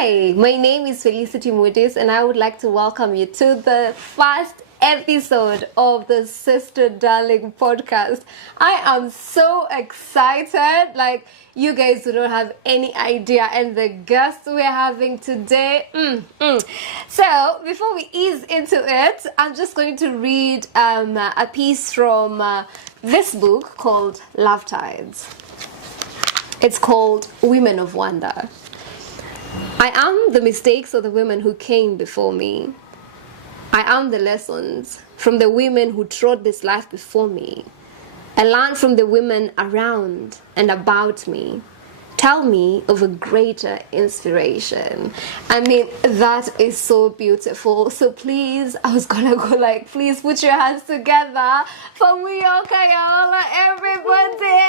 Hi, my name is Felicity Moody's, and I would like to welcome you to the first episode of the Sister Darling podcast. I am so excited, like you guys don't have any idea, and the guest we're having today. So before we ease into it, I'm just going to read a piece from this book called Love Tides. It's called Women of Wonder. I am the mistakes of the women who came before me. I am the lessons from the women who trod this life before me. I learned from the women around and about me. Tell me of a greater inspiration. I mean, that is so beautiful. So please, I was gonna go like, please put your hands together for Muyoka Yaolah, everybody.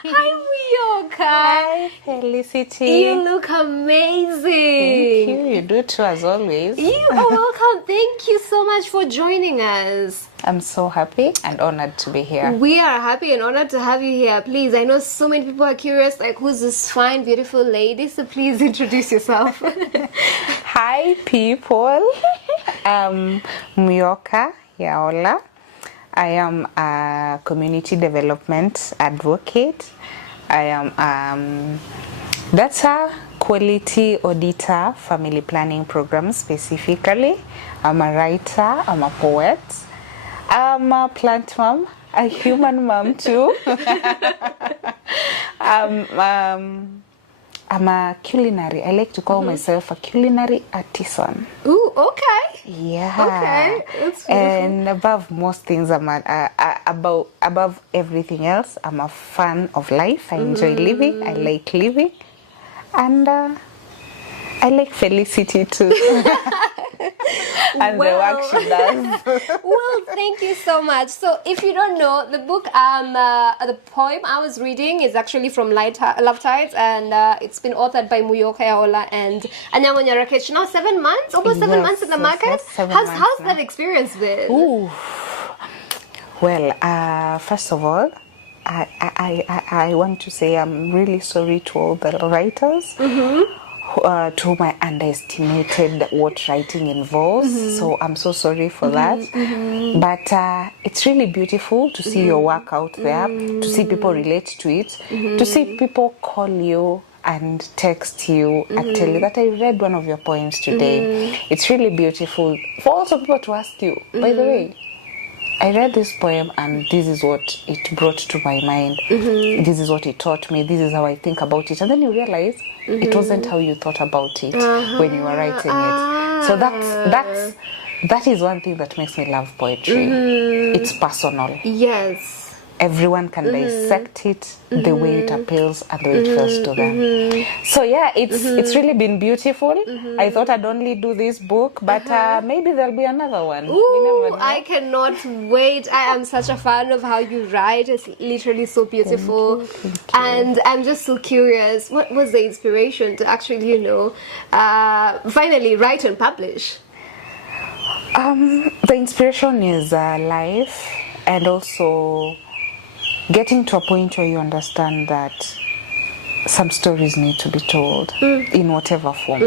Hi, Muyoka. Hi, Felicity. You look amazing. Thank you. You do too, as always. You are welcome. Thank you so much for joining us. I'm so happy and honored to be here. We are happy and honored to have you here. Please, I know so many people are curious, like, who's this fine, beautiful lady? So please introduce yourself. Hi, people. I'm Muyoka Yaolah. I am a community development advocate. I am data quality auditor, family planning program specifically. I'm a writer. I'm a poet. I'm a plant mom, a human mom too. I'm a culinary. I like to call myself a culinary artisan. Ooh, okay. Yeah. Okay, that's beautiful. And above most things, above everything else, I'm a fan of life. I enjoy living. I like living, and I like Felicity too. And the work she does. Well, thank you so much. So if you don't know, the book, the poem I was reading is actually from Love Tides, and it's been authored by Muyoka Yaolah and Anyango Nyarake. Now 7 months, almost 7 months in the market. How's that experience been? Ooh. Well, first of all, I want to say I'm really sorry to all the writers. To whom I underestimated what writing involves, so I'm so sorry for that. But it's really beautiful to see your work out there, to see people relate to it, to see people call you and text you and tell you that I read one of your poems today. It's really beautiful for also people to ask you, by the way, I read this poem and this is what it brought to my mind. This is what it taught me. This is how I think about it. And then you realize it wasn't how you thought about it when you were writing it. So that is one thing that makes me love poetry. It's personal. Yes. Everyone can dissect it the way it appeals and the way it feels to them. So yeah, it's really been beautiful. I thought I'd only do this book, but maybe there'll be another one. Ooh, I cannot wait. I am such a fan of how you write. It's literally so beautiful. Thank you. And I'm just so curious, what was the inspiration to actually, finally write and publish? The inspiration is life, and also getting to a point where you understand that some stories need to be told in whatever form.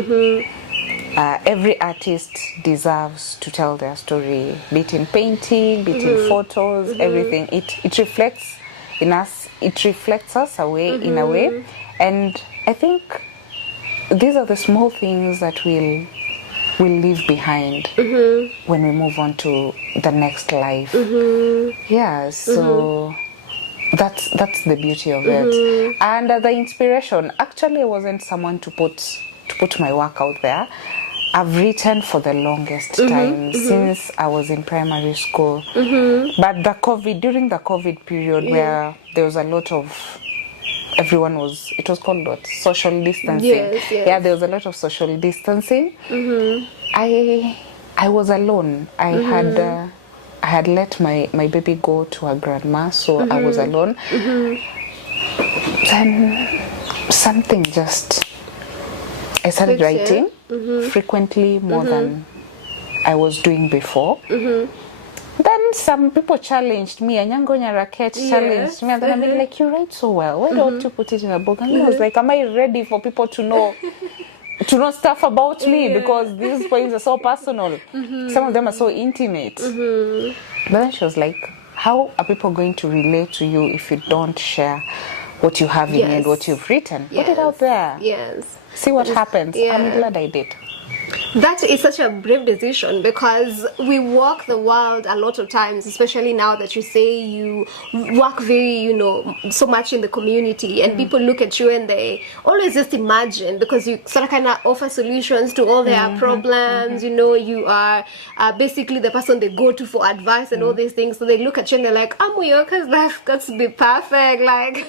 Every artist deserves to tell their story, be it in painting, be it in photos, everything. It reflects in us. It reflects us in a way. And I think these are the small things that we'll leave behind when we move on to the next life. Yeah, so that's the beauty of it. And the inspiration, actually I wasn't someone to put my work out there. I've written for the longest time since I was in primary school. But during the COVID period where there was a lot of it was called what? Social distancing. Yes. Yeah, there was a lot of social distancing. I was alone. I had let my baby go to her grandma, so I was alone. Then something I started writing frequently, more than I was doing before. Then some people challenged me, Anyango Nyarake challenged me, and then I'm like, you write so well, why don't you put it in a book? And I was like, am I ready for people to know to know stuff about me because these poems are so personal. Some of them are so intimate. But then she was like, how are people going to relate to you if you don't share what you have in you and what you've written? Put it out there. Yes. See what happens. Yeah. I'm glad I did. That is such a brave decision because we walk the world a lot of times, especially now that you say you work very, so much in the community, and people look at you and they always just imagine, because you sort of kind of offer solutions to all their problems, you are basically the person they go to for advice and all these things. So they look at you and they're like, oh, Muyoka's life got to be perfect. Like,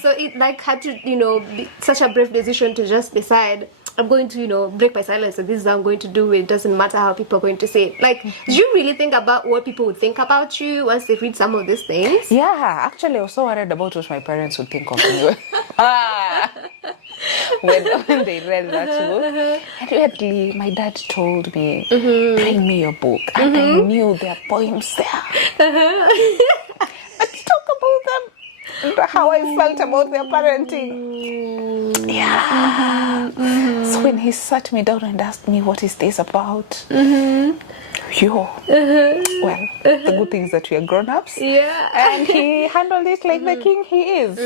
so it like had to, be such a brave decision to just decide, I'm going to, break my silence, and this is how I'm going to do it. It doesn't matter how people are going to say it. Like, do you really think about what people would think about you once they read some of these things? Yeah, actually, I was so worried about what my parents would think of me when they read that book. And weirdly, my dad told me, bring me your book. And I knew there are poems there. Let's talk about them. How I felt about their parenting. Yeah. So when he sat me down and asked me, what is this about? Well, the good thing is that we are grown-ups. Yeah. And he handled it like the king he is.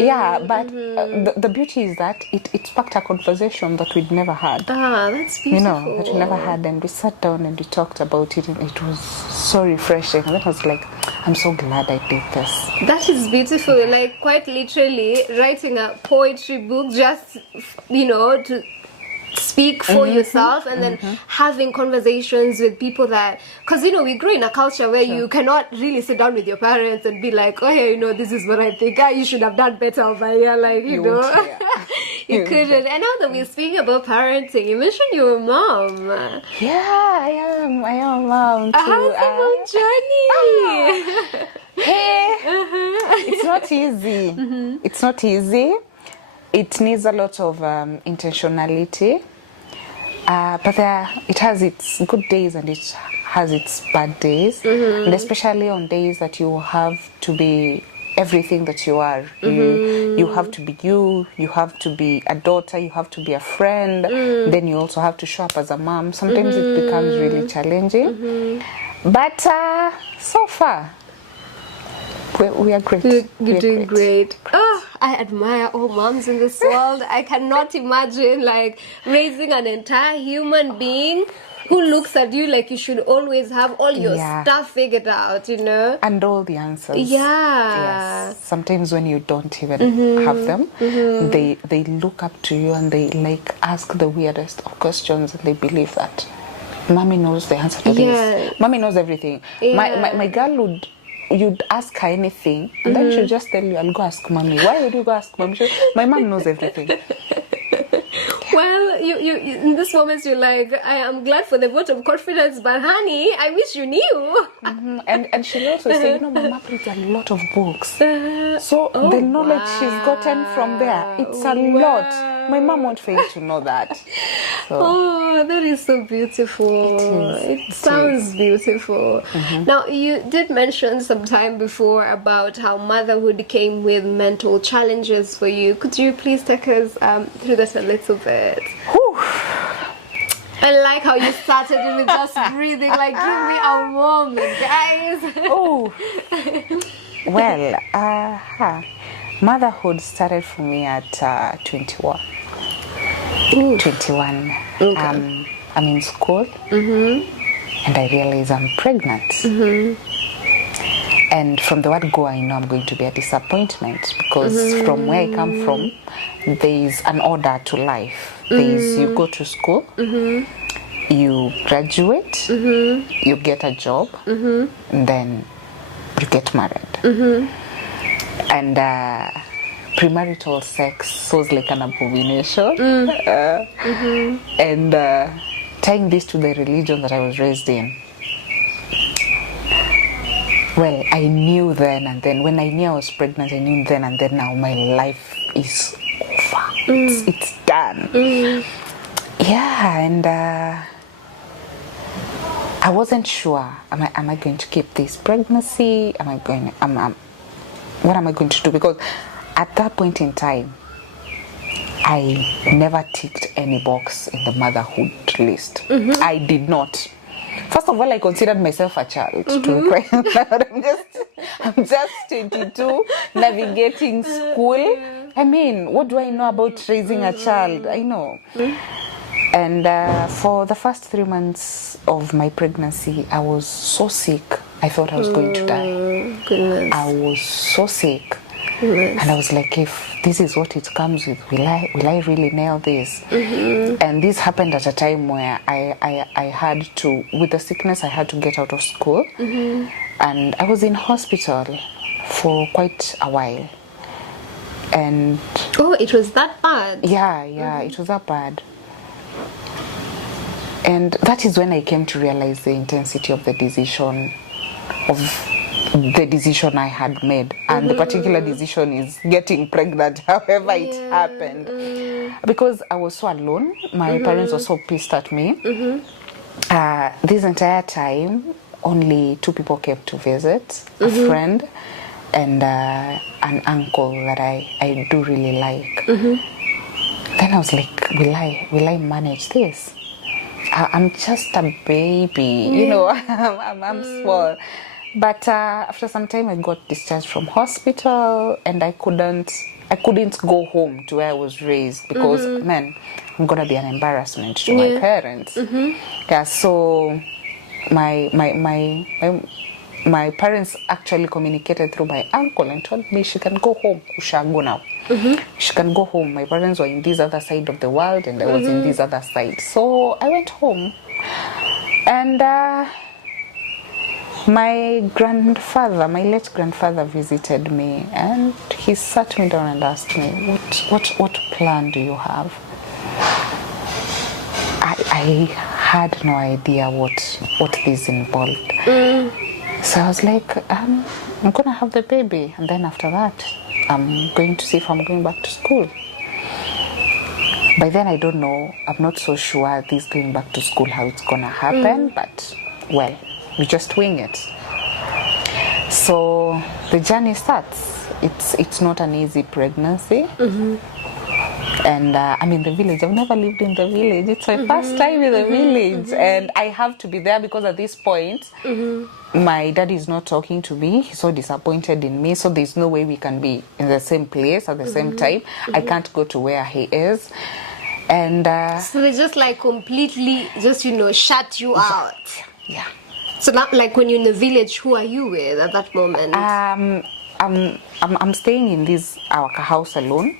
Yeah, but the beauty is that it sparked a conversation that we'd never had. Ah, that's beautiful. That we never had, and we sat down and we talked about it, and it was so refreshing. And that was like, I'm so glad I did this. That is beautiful. Like, quite literally writing a poetry book just, to speak for yourself, and then having conversations with people that, because we grow in a culture where you cannot really sit down with your parents and be like, oh hey, this is what I think, you should have done better over here, like you couldn't. And now that we're speaking about parenting, you mentioned you're a mom. Yeah, I am a mom too. How's the mom journey? Hey, it's not easy. It's not easy. It needs a lot of intentionality, but it has its good days and it has its bad days, and especially on days that you have to be everything that you are. You have to be you have to be a daughter, you have to be a friend, then you also have to show up as a mom. Sometimes it becomes really challenging, but so far, we are great. You're doing great. Oh, I admire all moms in this world. I cannot imagine raising an entire human being who looks at you like you should always have all your stuff figured out, and all the answers. Yes. Sometimes when you don't even have them, they look up to you and they ask the weirdest of questions, and they believe that mommy knows the answer to this. Mommy knows everything. My girl you'd ask her anything, and then she'll just tell you, I'll go ask mommy. Why would you go ask mommy? My mom knows everything. Well, you in this moment you're like, I am glad for the vote of confidence, but honey, I wish you knew. And she'll also say, my mom reads a lot of books. So the knowledge she's gotten from there, it's a lot. My mom won't fail to know that. So. Oh, that is so beautiful. It sounds beautiful. Now, you did mention some time before about how motherhood came with mental challenges for you. Could you please take us through this a little bit? Whew. I like how you started it with just breathing, like, give me a moment, guys. Oh, well, motherhood started for me at 21. 21. Okay. I'm in school, and I realize I'm pregnant. And from the word go, I know I'm going to be a disappointment, because from where I come from, there is an order to life. There is, you go to school, you graduate, you get a job, and then you get married. And premarital sex was like an abomination. And tying this to the religion that I was raised in, well, I knew then and then. When I knew I was pregnant, I knew then and then. Now my life is over. It's done. Yeah, and I wasn't sure. Am I going to keep this pregnancy? What am I going to do? Because at that point in time, I never ticked any box in the motherhood list. I did not. First of all, I considered myself a child. I'm just 22, navigating school. I mean, what do I know about raising a child? I know. And for the first 3 months of my pregnancy, I was so sick. I thought I was going to die. Goodness. I was so sick. Goodness. And I was like, if this is what it comes with, will I really nail this? And this happened at a time where I had to, with the sickness, I had to get out of school. And I was in hospital for quite a while. And oh, it was that bad? Yeah, it was that bad. And that is when I came to realize the intensity of the decision I had made. And the particular decision is getting pregnant, however it happened. Because I was so alone. My parents were so pissed at me. This entire time, only 2 people came to visit, a friend and an uncle that I do really like. Then I was like, will I manage this? I'm just a baby, you know, I'm small. But after some time, I got discharged from hospital, and I couldn't go home to where I was raised because, man, I'm gonna be an embarrassment to my parents. Yeah, so my parents actually communicated through my uncle and told me she can go home. Ushago now. She can go home. My parents were in this other side of the world, and I was in this other side. So I went home, and my late grandfather visited me, and he sat me down and asked me, what plan do you have? I had no idea what this involved. So I was like, I'm gonna have the baby, and then after that, I'm going to see if I'm going back to school. By then, I don't know. I'm not so sure this going back to school, how it's gonna happen, but well, we just wing it. So the journey starts. It's not an easy pregnancy. And I'm in the village. I've never lived in the village. It's my first time in the village. And I have to be there because at this point, my dad is not talking to me. He's so disappointed in me. So there's no way we can be in the same place at the same time. I can't go to where he is. And so they just like completely just, shut you out. Yeah. So now, like when you're in the village, who are you with at that moment? I'm staying in our house alone,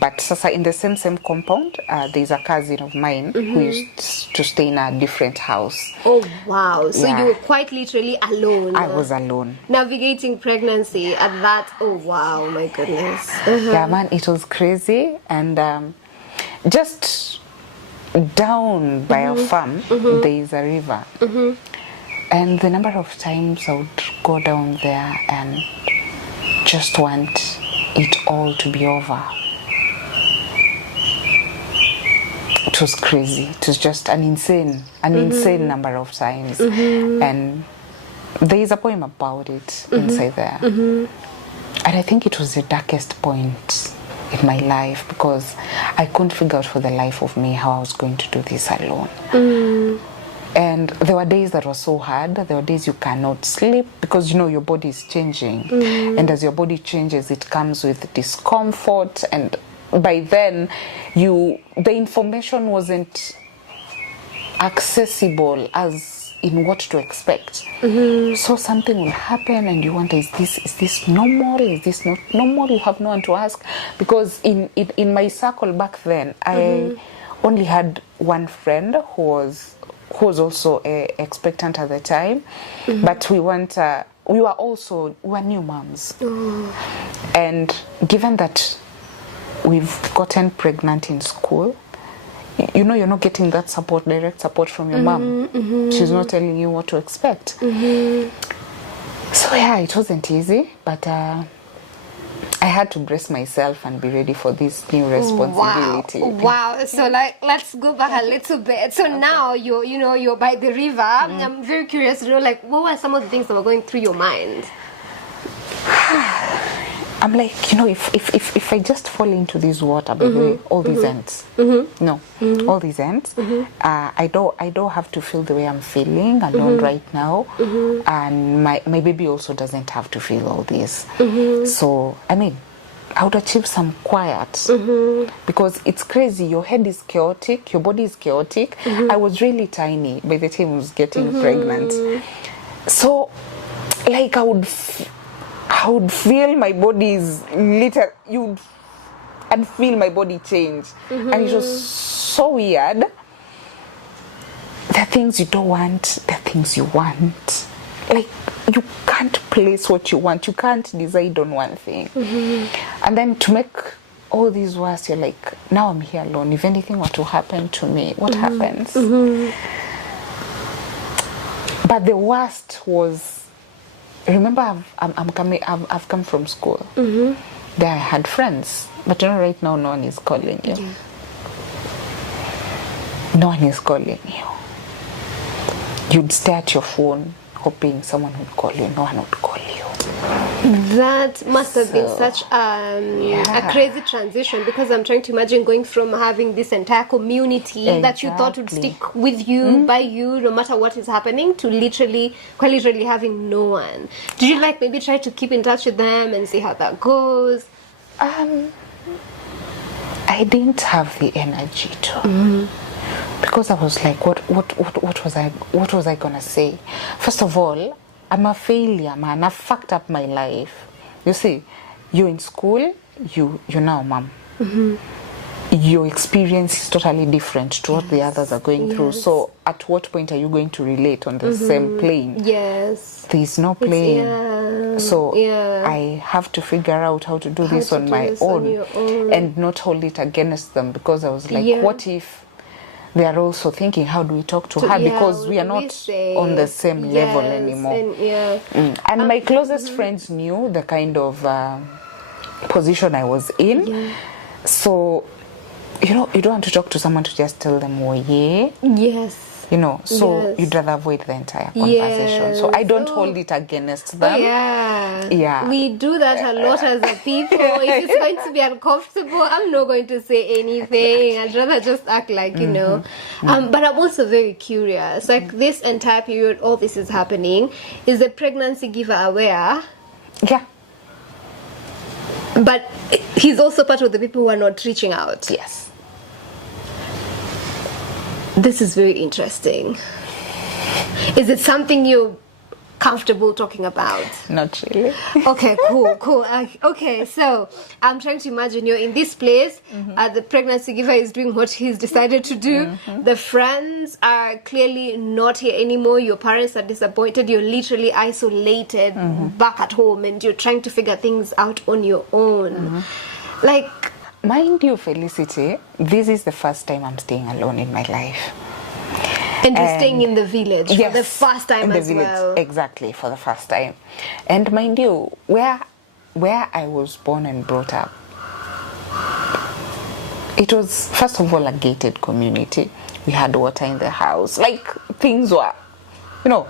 but sasa in the same compound, there's a cousin of mine who used to stay in a different house. Oh wow! So you were quite literally alone. I was alone. Navigating pregnancy at that. Oh wow! My goodness. Yeah, man, it was crazy, and just down by our farm, there is a river. And the number of times I would go down there and just want it all to be over. It was crazy. It was just an insane number of times. And there is a poem about it inside there. And I think it was the darkest point in my life because I couldn't figure out for the life of me how I was going to do this alone. And there were days that were so hard. There were days you cannot sleep because your body is changing. And as your body changes, it comes with discomfort. And by then, the information wasn't accessible as in what to expect. So something will happen and you wonder, is this normal? Is this not normal? You have no one to ask. Because in my circle back then, I only had one friend who was also expectant at the time, but we were new moms. And given that we've gotten pregnant in school, you're not getting that direct support from your mom. She's not telling you what to expect. So yeah, it wasn't easy, but I had to brace myself and be ready for this new responsibility. Wow. So let's go back a little bit. So now you're by the river. I'm very curious to know what were some of the things that were going through your mind? I'm like, you know, if I just fall into this water, by the way, all these ends, no, all these ends, I don't have to feel the way I'm feeling alone right now, and my baby also doesn't have to feel all this. So I mean, I would achieve some quiet, because it's crazy. Your head is chaotic, your body is chaotic. I was really tiny by the time I was getting pregnant, so like I would feel my body is I'd feel my body change, and it was so weird. The things you don't want, the things you want. Like, you can't place what you want. You can't decide on one thing. And then to make all these worse, you're like, now I'm here alone. If anything were to happen to me, what happens? But the worst was, remember, I've come from school. There I had friends, but you know, right now no one is calling you. No one is calling you. You'd stare at your phone, hoping someone would call you. No one would call you. That must have been such a crazy transition, because I'm trying to imagine going from having this entire community that you thought would stick with you, by you, no matter what is happening, to quite literally having no one. Did you like maybe try to keep in touch with them and see how that goes? I didn't have the energy to. Because I was like, what was I gonna say? First of all, I'm a failure, man. I fucked up my life. You see, you're in school, you're now mom. Your experience is totally different to what the others are going through. So at what point are you going to relate on the same plane? Yes. There's no plane. So I have to figure out how to do this on my own, and not hold it against them, because I was like, what if they are also thinking, how do we talk to her, because we are not on the same level anymore. And my closest friends knew the kind of position I was in. So, you know, you don't want to talk to someone to just tell them, oh yeah. You know, so you'd rather avoid the entire conversation. So I don't hold it against them. We do that a lot as a people. If it's going to be uncomfortable, I'm not going to say anything. I'd rather just act like, you know. But I'm also very curious. Like, this entire period, all this is happening. Is the pregnancy giver aware? Yeah. But he's also part of the people who are not reaching out. Yes. This is very interesting. Is it something you're comfortable talking about? Not really. Okay, cool. Okay, so I'm trying to imagine you're in this place. The pregnancy giver is doing what he's decided to do. The friends are clearly not here anymore. Your parents are disappointed. You're literally isolated back at home, and you're trying to figure things out on your own. Like, mind you, Felicity, this is the first time I'm staying alone in my life. And you're staying in the village for the first time in the as village, well. Exactly, for the first time. And mind you, where I was born and brought up, it was, first of all, a gated community. We had water in the house. Like, things were, you know,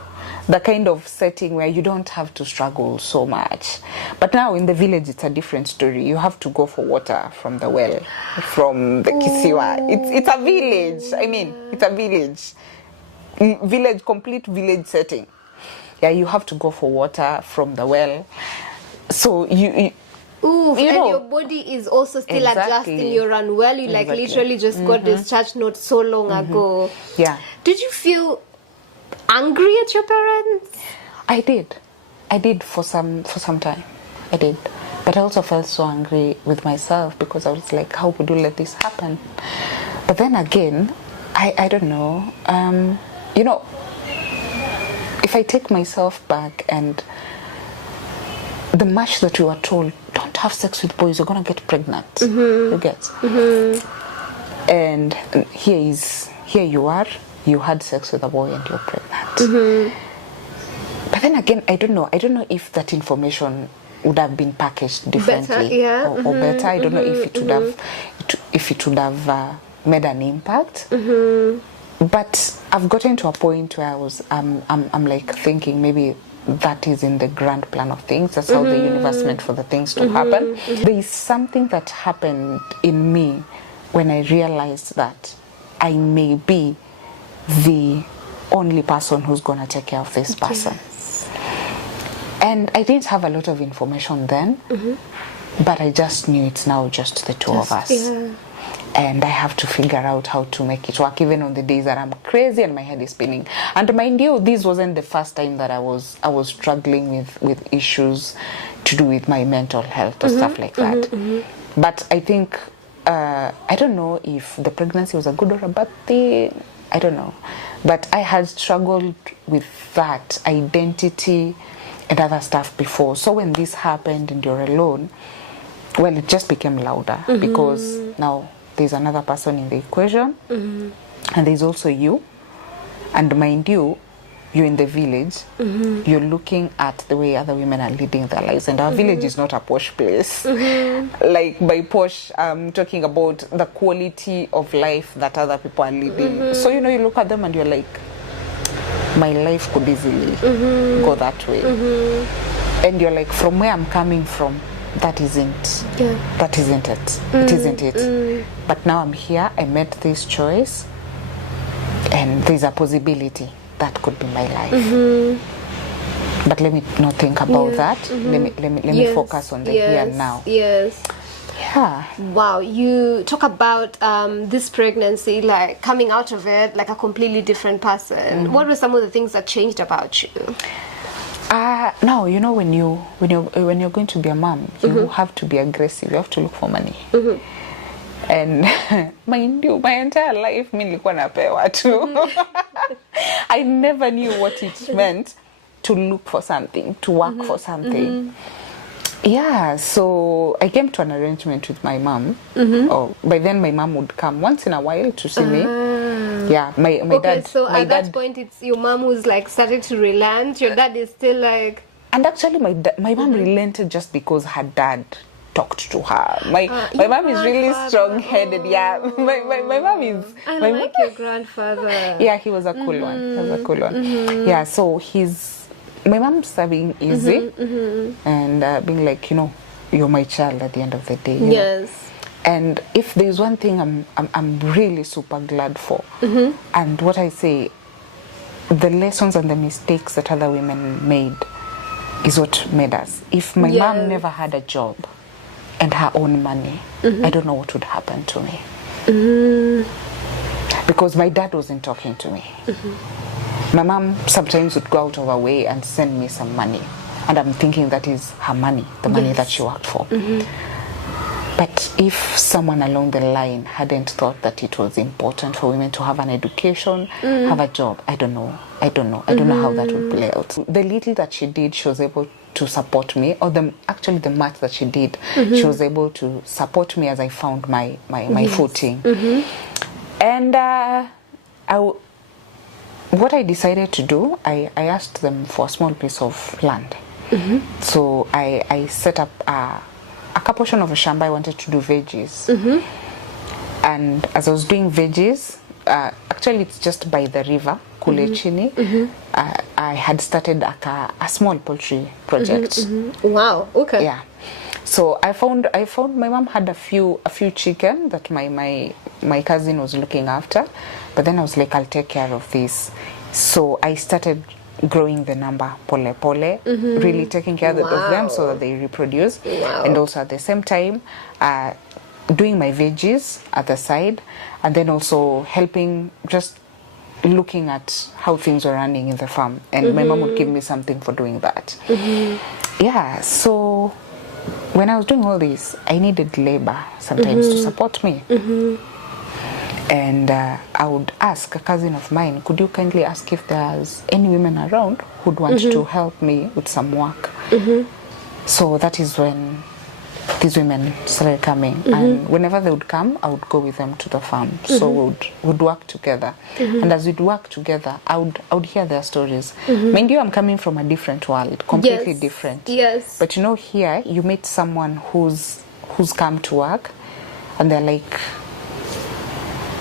the kind of setting where you don't have to struggle so much. But now in the village, it's a different story. You have to go for water from the well, from the kisiwa. It's a village. I mean, it's a village. Complete village setting. Yeah, you have to go for water from the well. So you and your body is also still adjusting. You're unwell. You like literally just got discharged not so long ago. Yeah. Did you feel angry at your parents? I did for some time. I did. But I also felt so angry with myself, because I was like, how would you let this happen? But then again, I don't know. You know, if I take myself back, and the much that we were told, don't have sex with boys, you're going to get pregnant. You get? And here you are, you had sex with a boy and you're pregnant. But then again, I don't know if that information would have been packaged differently or better. I don't know if it would have made an impact. But I've gotten to a point where I'm like thinking maybe that is in the grand plan of things. That's how the universe meant for the things to happen. There is something that happened in me when I realized that I may be the only person who's going to take care of this person. Yes. And I didn't have a lot of information then, but I just knew it's now just the two of us. Yeah. And I have to figure out how to make it work, even on the days that I'm crazy and my head is spinning. And mind you, this wasn't the first time that I was struggling with issues to do with my mental health or stuff like that. But I think, I don't know if the pregnancy was a good or a bad thing. I don't know. But I had struggled with that identity and other stuff before. So when this happened and you're alone, well, it just became louder because now there's another person in the equation, and there's also you. And mind you, you're in the village, you're looking at the way other women are living their lives. And our village is not a posh place. Like, by posh, I'm talking about the quality of life that other people are living. So, you know, you look at them and you're like, my life could easily go that way. And you're like, from where I'm coming from, that isn't it. It isn't it. But now I'm here, I made this choice, and there's a possibility that could be my life. But let me not think about that. Let me focus on the here and now. Yes. Yeah. Wow, you talk about this pregnancy, like coming out of it like a completely different person. What were some of the things that changed about you? Now, you know, when you're going to be a mom, you have to be aggressive. You have to look for money. And mind you, my entire life, mi nilikuwa napewa tu. I never knew what it meant to look for something, to work for something. Yeah, so I came to an arrangement with my mom. Oh, by then my mom would come once in a while to see me. Yeah, my Okay, dad. so my at dad, that point, it's your mom who's like started to relent. Your dad is still like. And actually, my mom relented just because her dad talked to her. My mom is really strong-headed. Yeah, my mom is. I my like your grandfather. Yeah, he was a cool one. He was a cool one. Yeah, so my mom's being easy and being like, you know, you're my child at the end of the day. You know? Yes. And if there's one thing I'm really super glad for, and what I say, the lessons and the mistakes that other women made is what made us. If my mom never had a job and her own money, I don't know what would happen to me. Because my dad wasn't talking to me. My mom sometimes would go out of her way and send me some money. And I'm thinking that is her money, the money that she worked for. But if someone along the line hadn't thought that it was important for women to have an education, have a job, I don't know how that would play out. The little that she did, she was able to support me, or actually the much that she did, she was able to support me as I found my footing. And what I decided to do, I asked them for a small piece of land. So I set up a portion of a shamba. I wanted to do veggies. And as I was doing veggies, actually it's just by the river, Kule Chini, I had started a small poultry project. Wow, okay. Yeah. So I found my mom had a few chicken that my cousin was looking after, but then I was like, I'll take care of this. So I started growing the number pole pole, really taking care of them so that they reproduce, and also at the same time doing my veggies at the side, and then also helping, just looking at how things were running in the farm, and my mom would give me something for doing that. Yeah, so when I was doing all this, I needed labor sometimes to support me. And I would ask a cousin of mine, could you kindly ask if there's any women around who'd want to help me with some work? So that is when these women started coming. And whenever they would come, I would go with them to the farm. So we'd work together. And as we'd work together, I would hear their stories. Mind you, I'm coming from a different world, completely different. Yes. But you know, here, you meet someone who's come to work, and they're like,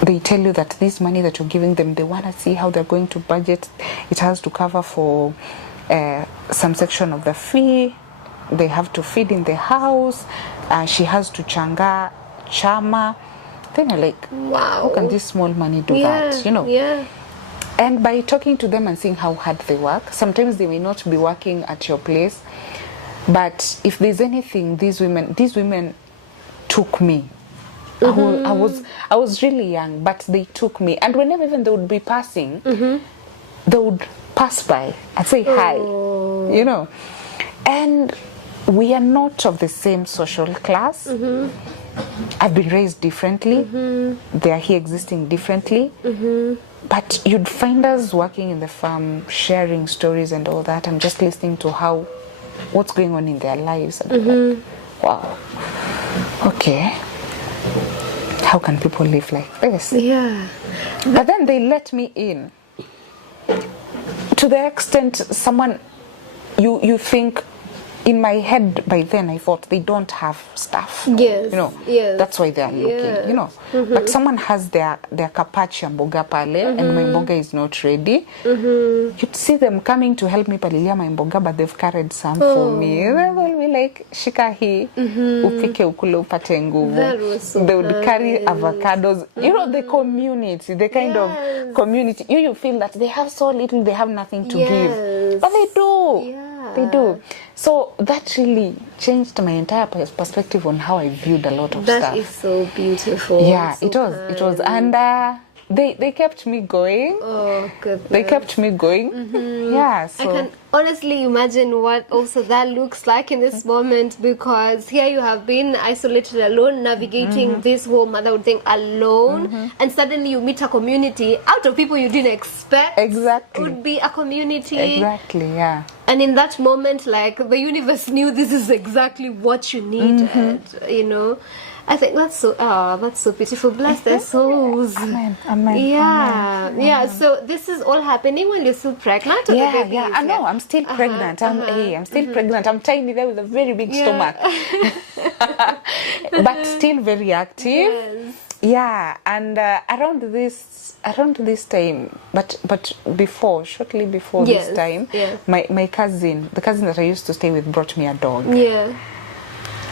they tell you that this money that you're giving them, they want to see how they're going to budget. It has to cover for some section of the fee. They have to feed in the house. She has to chama. Then you're like, Wow. how can this small money do that? You know? Yeah. And by talking to them and seeing how hard they work, sometimes they may not be working at your place, but if there's anything, these women took me. I was really young, but they took me. And whenever even they would be passing, they would pass by and say hi, you know. And we are not of the same social class. I've been raised differently. They are here existing differently. But you'd find us working in the farm, sharing stories and all that, and just listening to what's going on in their lives. And like, wow, okay, how can people live like this? Yeah. But then they let me in. To the extent someone, you think, in my head by then I thought they don't have stuff. Yes. You know, yes. that's why they are looking, you know. But someone has their kapachi mboga pale and my mboga is not ready. You'd see them coming to help me palilia my mboga, but they've carried some for me. They will be like, shika hii, upike ukule upate nguvu. That was so they would nice. carry avocados. You know, the community, the kind of community. You feel that they have so little, they have nothing to give. But they do. Yeah. They do. So that really changed my entire perspective on how I viewed a lot of stuff. That is so beautiful. Yeah, so it was. And they kept me going. Oh, goodness. They kept me going. Yeah, so. I can honestly imagine what also that looks like in this moment, because here you have been isolated alone, navigating this whole motherhood thing alone, and suddenly you meet a community out of people you didn't expect. Exactly. Would be a community. Exactly, yeah. And in that moment, like, the universe knew this is exactly what you needed, you know. I think that's so beautiful. Bless their souls. Amen. Amen. Yeah, Amen. yeah. So this is all happening when you're still pregnant. Or the Yeah, baby yeah. is I know. here? I'm still pregnant. I'm still pregnant. I'm tiny there with a very big stomach, but still very active. Yes. Yeah, and around this time, but shortly before Yes, this time, yeah. my cousin, the cousin that I used to stay with, brought me a dog. Yeah.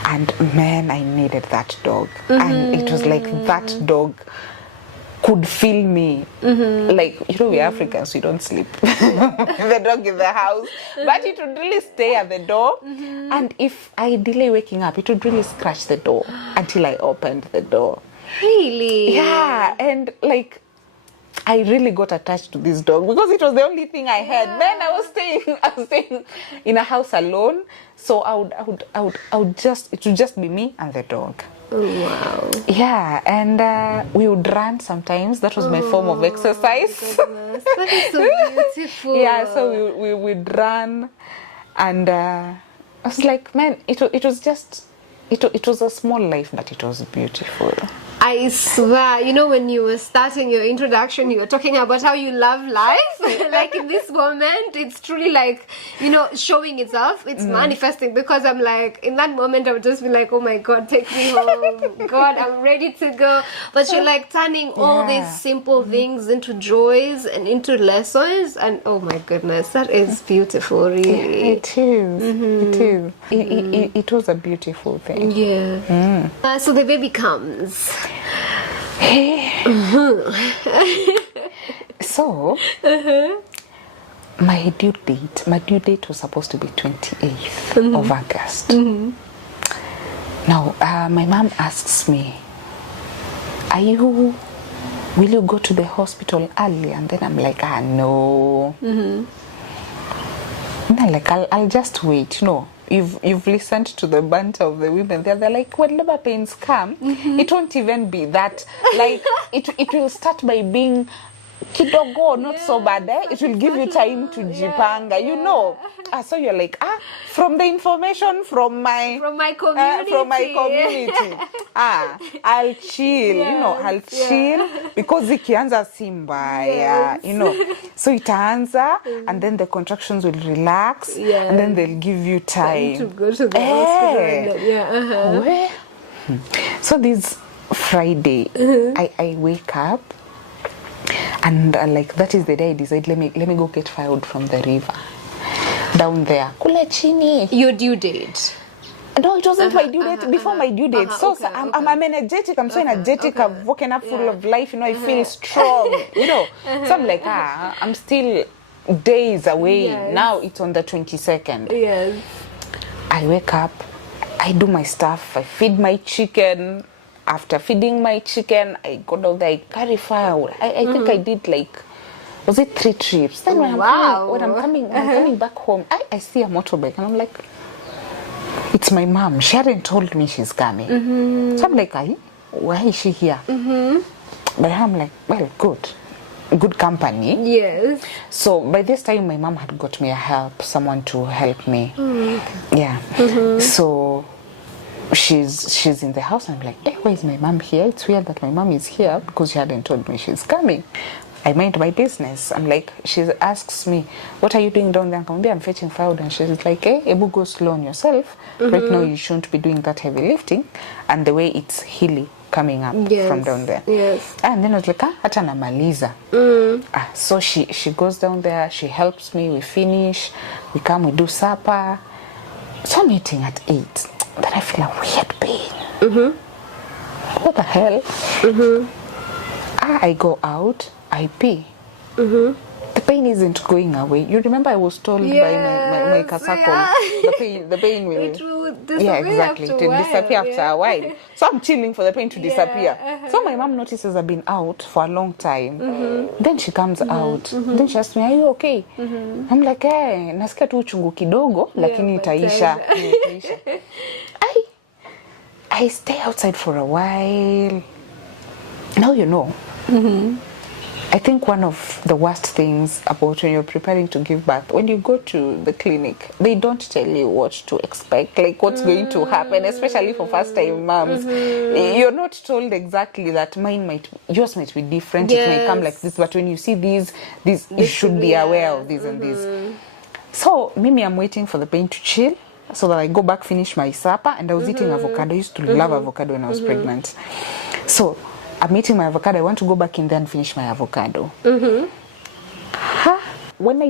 And man, I needed that dog. And it was like that dog could feel me. Like, you know, we're Africans, we don't sleep with the dog in the house. But it would really stay at the door. And if I delay waking up, it would really scratch the door until I opened the door. Really? Yeah, and like, I really got attached to this dog because it was the only thing I had. Then I was staying in a house alone, so it would just be me and the dog. Oh, wow. Yeah, and we would run sometimes. That was my form of exercise. Goodness. That is so beautiful. Yeah, so we would run, and I was like, man, it was a small life, but it was beautiful. I swear, you know, when you were starting your introduction, you were talking about how you love life. Like, in this moment, it's truly like, you know, showing itself. It's manifesting, because I'm like, in that moment, I would just be like, oh my God, take me home. God, I'm ready to go. But you're like turning all these simple things into joys and into lessons. And oh my goodness, that is beautiful, really. It is. It is. It was a beautiful thing. Yeah. So the baby comes. So, my due date was supposed to be 28th of August. Now, my mom asks me, will you go to the hospital early? And then I'm like, no. And I'm like, I'll just wait, you know. You've listened to the banter of the women. They're like, when labor pains come, it won't even be that. Like, it will start by being kidogo, not so bad. It will give you time to jipanga, you know. So you're like, from the information from my community, I'll chill, you know, I'll chill because ikianza simbaya, you know. So itaanza, and then the contractions will relax, and then they'll give you time to go to the hospital. So this Friday, I wake up. And like, that is the day I decide, let me go get firewood from the river. down there. Kule chini. Your due date. No, it wasn't my due date. Before my due date. So okay, I'm energetic. I'm so energetic. okay. I've woken up full of life. You know, I feel strong. You know. So I'm like, I'm still days away. Yes. Now it's on the 22nd. Yes. I wake up. I do my stuff. I feed my chicken. After feeding my chicken, I go down there. I carry firewood. I think I did like, was it 3 trips? Then when I'm coming back home, I see a motorbike and I'm like, it's my mom. She hadn't told me she's coming. So I'm like, why is she here? But I'm like, well, good company. Yes. So by this time, my mom had got me someone to help me. Yeah. So she's in the house and I'm like, hey, why is my mom here? It's weird that my mom is here because she hadn't told me she's coming. I mind my business. I'm like, she asks me, what are you doing down there? I'm fetching firewood. And she's like, hey, Ebu, go slow on yourself. Right now, you shouldn't be doing that heavy lifting. And the way it's hilly coming up from down there. Yes. And then I was like, hata namaliza. So she goes down there. She helps me. We finish. We come, we do supper. So I'm eating at 8. Then I feel a weird pain. What the hell? I go out. I pee. The pain isn't going away. You remember I was told by my kasako, the pain will... It will disappear exactly. after It will disappear after a while. So I'm chilling for the pain to disappear. So my mom notices I've been out for a long time. Then she comes out. Then she asks me, are you okay? I'm like, hey, nasikia tu uchungu kidogo, lakini itaisha. I stay outside for a while. Now you know. I think one of the worst things about when you're preparing to give birth, when you go to the clinic, they don't tell you what to expect, like what's going to happen, especially for first-time moms. You're not told exactly that yours might be different, it may come like this, but when you see these you should be aware of this and this. So, Mimi, I'm waiting for the pain to chill so that I go back, finish my supper, and I was eating avocado. I used to love avocado when I was pregnant. So, I'm eating my avocado. I want to go back in there and finish my avocado. When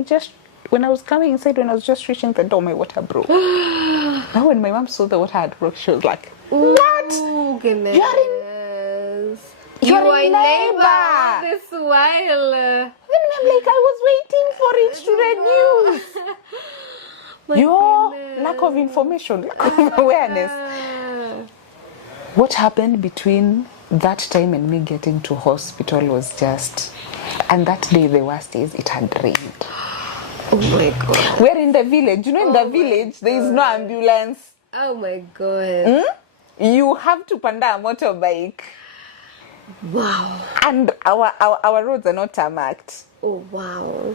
I was coming inside, when I was just reaching the door, my water broke. Now when my mom saw the water had broke, she was like, what? Oh, goodness. You're in labor. This while. Then I'm like, I was waiting for it to reduce. Your lack of information, lack of awareness. What happened between that time and me getting to hospital was just... And that day, the worst is it had rained. Oh my God. We're in the village. You know, in the village, there is no ambulance. Oh my God. You have to panda a motorbike. Wow. And our roads are not tarmacked. Oh, wow.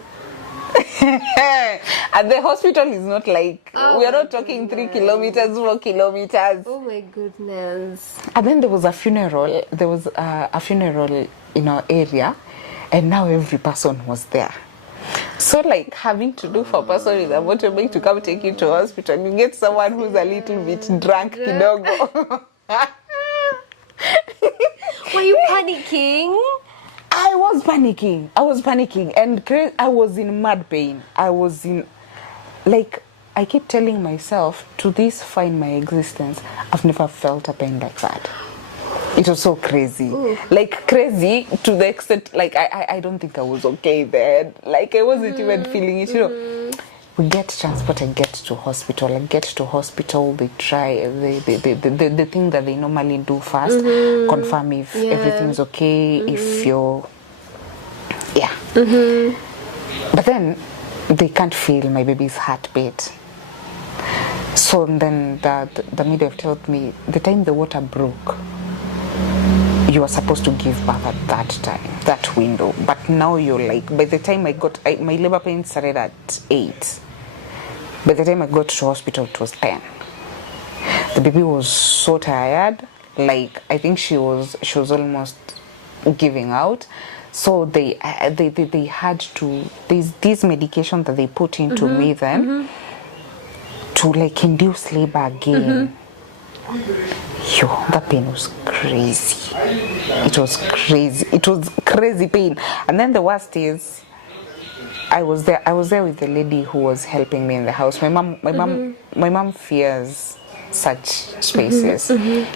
And the hospital is not like, we are not talking 3 kilometers, 4 kilometers. Oh my goodness. And then there was a funeral. There was a funeral in our area, and now every person was there. So like having to do for a person with a motorbike to come take you to hospital, you get someone who's a little bit drunk kidogo. Were you panicking? I was panicking, and I was in mad pain. I was in, like, I keep telling myself, to this find my existence, I've never felt a pain like that. It was so crazy. Ooh. Like, crazy to the extent, like, I don't think I was okay then. Like, I wasn't even feeling it, you know. We get transport and get to hospital. They try the thing that they normally do first, confirm if everything's okay, if you're... Yeah. But then they can't feel my baby's heartbeat. So then the midwife told me, the time the water broke, you were supposed to give birth at that time, that window. But now you're like, by the time my labor pain started at 8. By the time I got to hospital, it was 10. The baby was so tired, like I think she was almost giving out. So they had to, there's this medication that they put into me then to like induce labor again. Yo, that pain was crazy. It was crazy pain. And then the worst is, I was there with the lady who was helping me in the house. My mom fears such spaces.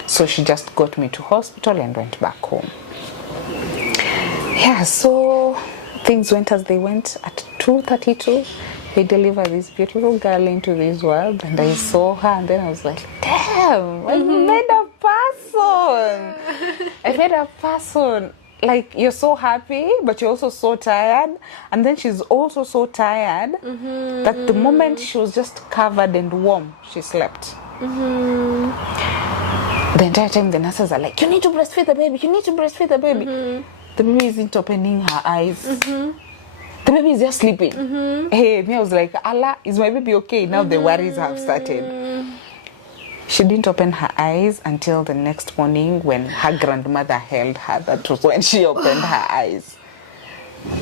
So she just got me to hospital and went back home. Yeah, so things went as they went. At 2:32, we delivered this beautiful girl into this world, and I saw her, and then I was like, damn, I made a person. I made a person. Like, you're so happy, but you're also so tired. And then she's also so tired that the moment she was just covered and warm, she slept. The entire time the nurses are like, you need to breastfeed the baby, you need to breastfeed the baby. The baby isn't opening her eyes. The baby is just sleeping. Hey, me, I was like, Allah, is my baby okay? Now the worries have started. She didn't open her eyes until the next morning when her grandmother held her. That was when she opened her eyes.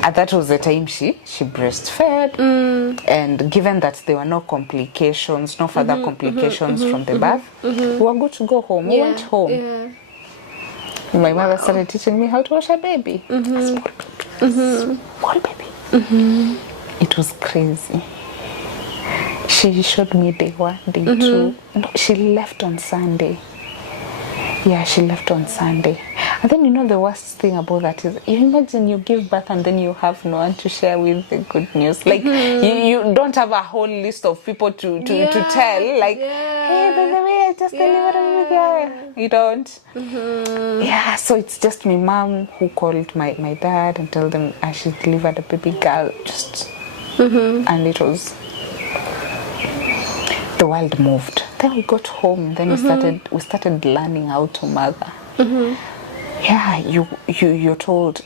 And that was the time she breastfed. And given that there were no complications, no further complications from the birth, we were good to go home. We went home. My mother started teaching me how to wash a baby. Small baby. It was crazy. She showed me day 1, day 2. No, she left on Sunday. Yeah, she left on Sunday. And then, you know, the worst thing about that is, you imagine you give birth and then you have no one to share with the good news. Like, you don't have a whole list of people to tell. Like, hey, by the way, I just delivered a baby girl. You don't. Yeah, so it's just my mom who called my dad and told them she delivered a baby girl. Just, and it was... the world moved. Then we got home. Then we started learning how to mother. Yeah, you're told,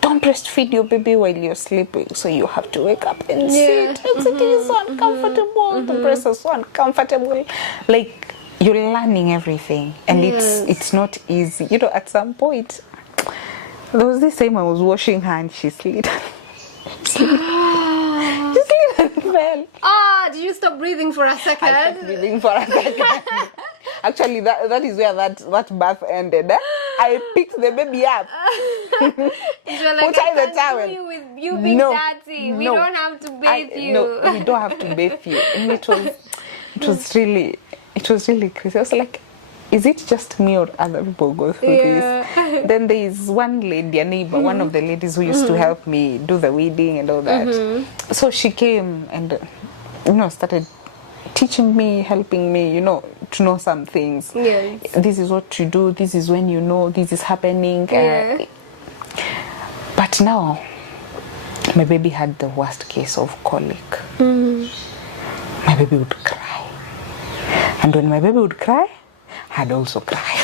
don't breastfeed your baby while you're sleeping. So you have to wake up and sit. And sitting is so uncomfortable. The breast is so uncomfortable. Like, you're learning everything, and it's not easy. You know, at some point, there was this time I was washing her and she slid. Fell. Did you stop breathing for a second? I stopped breathing for a second. Actually, that is where that birth ended. I picked the baby up. You're like, put her in the towel. With you being dirty. We don't have to bathe you. No, we don't have to bathe you. And it was really crazy. I was like, is it just me or other people go through this? Then there is one lady, a neighbor, one of the ladies who used to help me do the weeding and all that. So she came and, you know, started teaching me, helping me, you know, to know some things. Yes. This is what to do. This is when you know this is happening. But now, my baby had the worst case of colic. My baby would cry. And when my baby would cry, I'd also cry.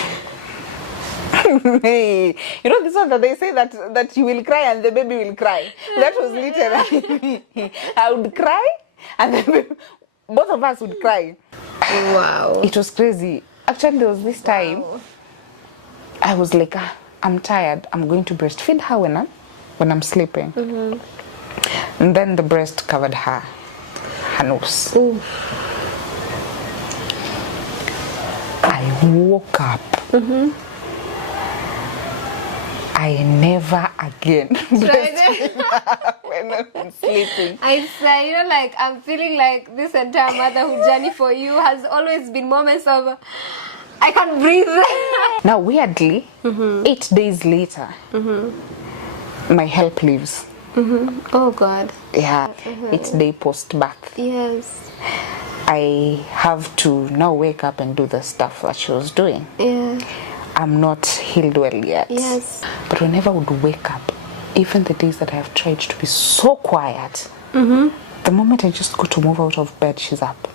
Hey, you know this one that they say that you will cry and the baby will cry. That was literally me. I would cry and the baby, both of us would cry. Wow. It was crazy. Actually, there was this time I was like, I'm tired. I'm going to breastfeed her when I'm sleeping. And then the breast covered her nose. I woke up. I never again when I'm sleeping. I say, you know, like, I'm feeling like this entire motherhood journey for you has always been moments of, I can't breathe. Now, weirdly, 8 days later, my help leaves. Oh, God. Yeah, 8 day post-birth. Yes. I have to now wake up and do the stuff that she was doing. Yeah. I'm not healed well yet. Yes. But whenever I would wake up, even the days that I have tried to be so quiet, the moment I just go to move out of bed, she's up.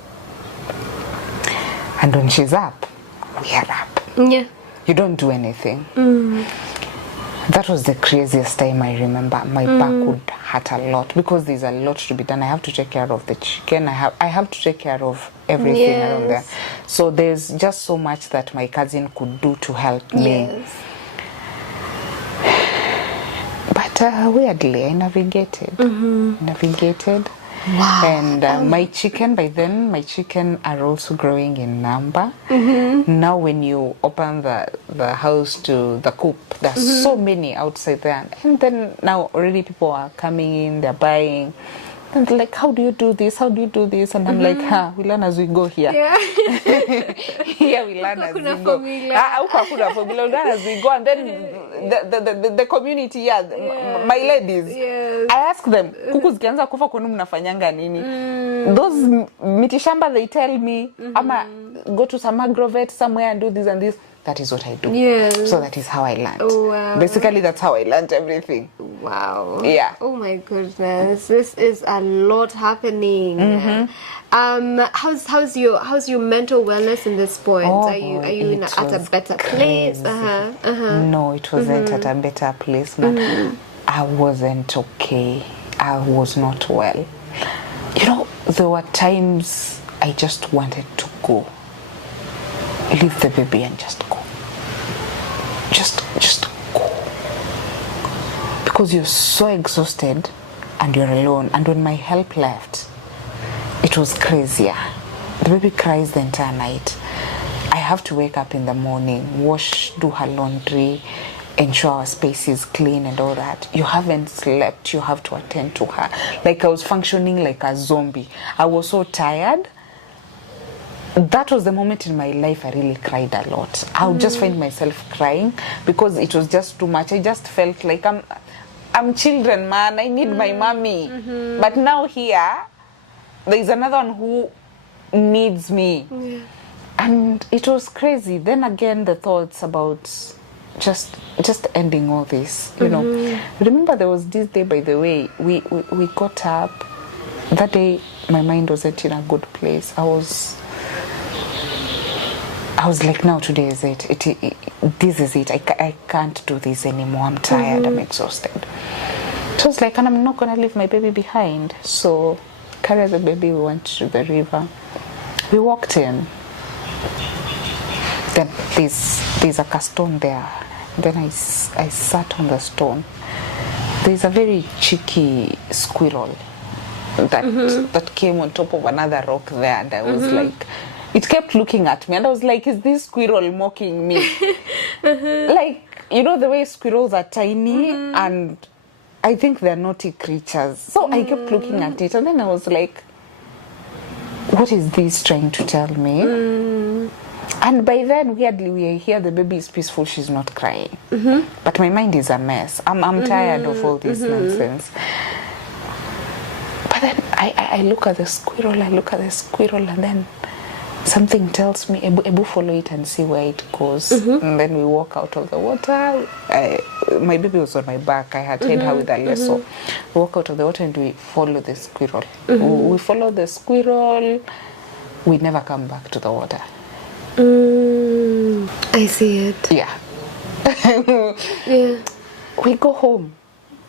And when she's up, we are up. Yeah. You don't do anything. That was the craziest time I remember. My back would hurt a lot because there's a lot to be done. I have to take care of the chicken. I have to take care of everything around there. So there's just so much that my cousin could do to help me. Yes. But weirdly, I navigated. Wow. And my chicken, by then, my chicken are also growing in number. Now when you open the house to the coop, there's so many outside there. And then now already people are coming in, they're buying. And they're like, how do you do this? How do you do this? And I'm like, we learn as we go here. Yeah. Here we learn as we go. Formula. We learn as we go. And then the community, my ladies, I ask them, kuku zikianza kufa kwenu mnafanyanga nini? Those mitishamba, they tell me, ama go to some agrovet somewhere and do this and this. That is what I do. Yeah. So that is how I learned. Oh, wow. Basically, that's how I learned everything. Wow. Yeah. Oh my goodness, this is a lot happening. How's your mental wellness in this point? Are you at a better place? No, it wasn't at a better place. But I wasn't okay. I was not well. You know, there were times I just wanted to go. Leave the baby and just go. Just go. Because you're so exhausted and you're alone. And when my help left, it was crazier. The baby cries the entire night. I have to wake up in the morning, wash, do her laundry, ensure our space is clean and all that. You haven't slept, you have to attend to her. Like I was functioning like a zombie. I was so tired. That was the moment in my life I really cried a lot. I would just find myself crying because it was just too much. I just felt like I'm children, man. I need my mommy. But now here, there is another one who needs me. Yeah. And it was crazy. Then again, the thoughts about just ending all this, you know. Remember there was this day, by the way, we got up. That day, my mind wasn't in a good place. I was like, now today is it. This is it. I can't do this anymore. I'm tired. I'm exhausted. So I was like, and I'm not going to leave my baby behind. So carry the baby. We went to the river. We walked in. Then there's a stone there. Then I sat on the stone. There's a very cheeky squirrel that came on top of another rock there. And I was like... It kept looking at me and I was like, is this squirrel mocking me? Like, you know the way squirrels are tiny and I think they're naughty creatures. So I kept looking at it and then I was like, what is this trying to tell me? And by then, weirdly, we hear the baby is peaceful, she's not crying. But my mind is a mess. I'm tired of all this nonsense. But then I look at the squirrel, and then something tells me, Ebu, follow it and see where it goes. And then we walk out of the water. My baby was on my back. I had tied her with a lasso. We walk out of the water and we follow the squirrel. We follow the squirrel. We never come back to the water. I see it. Yeah. Yeah. We go home.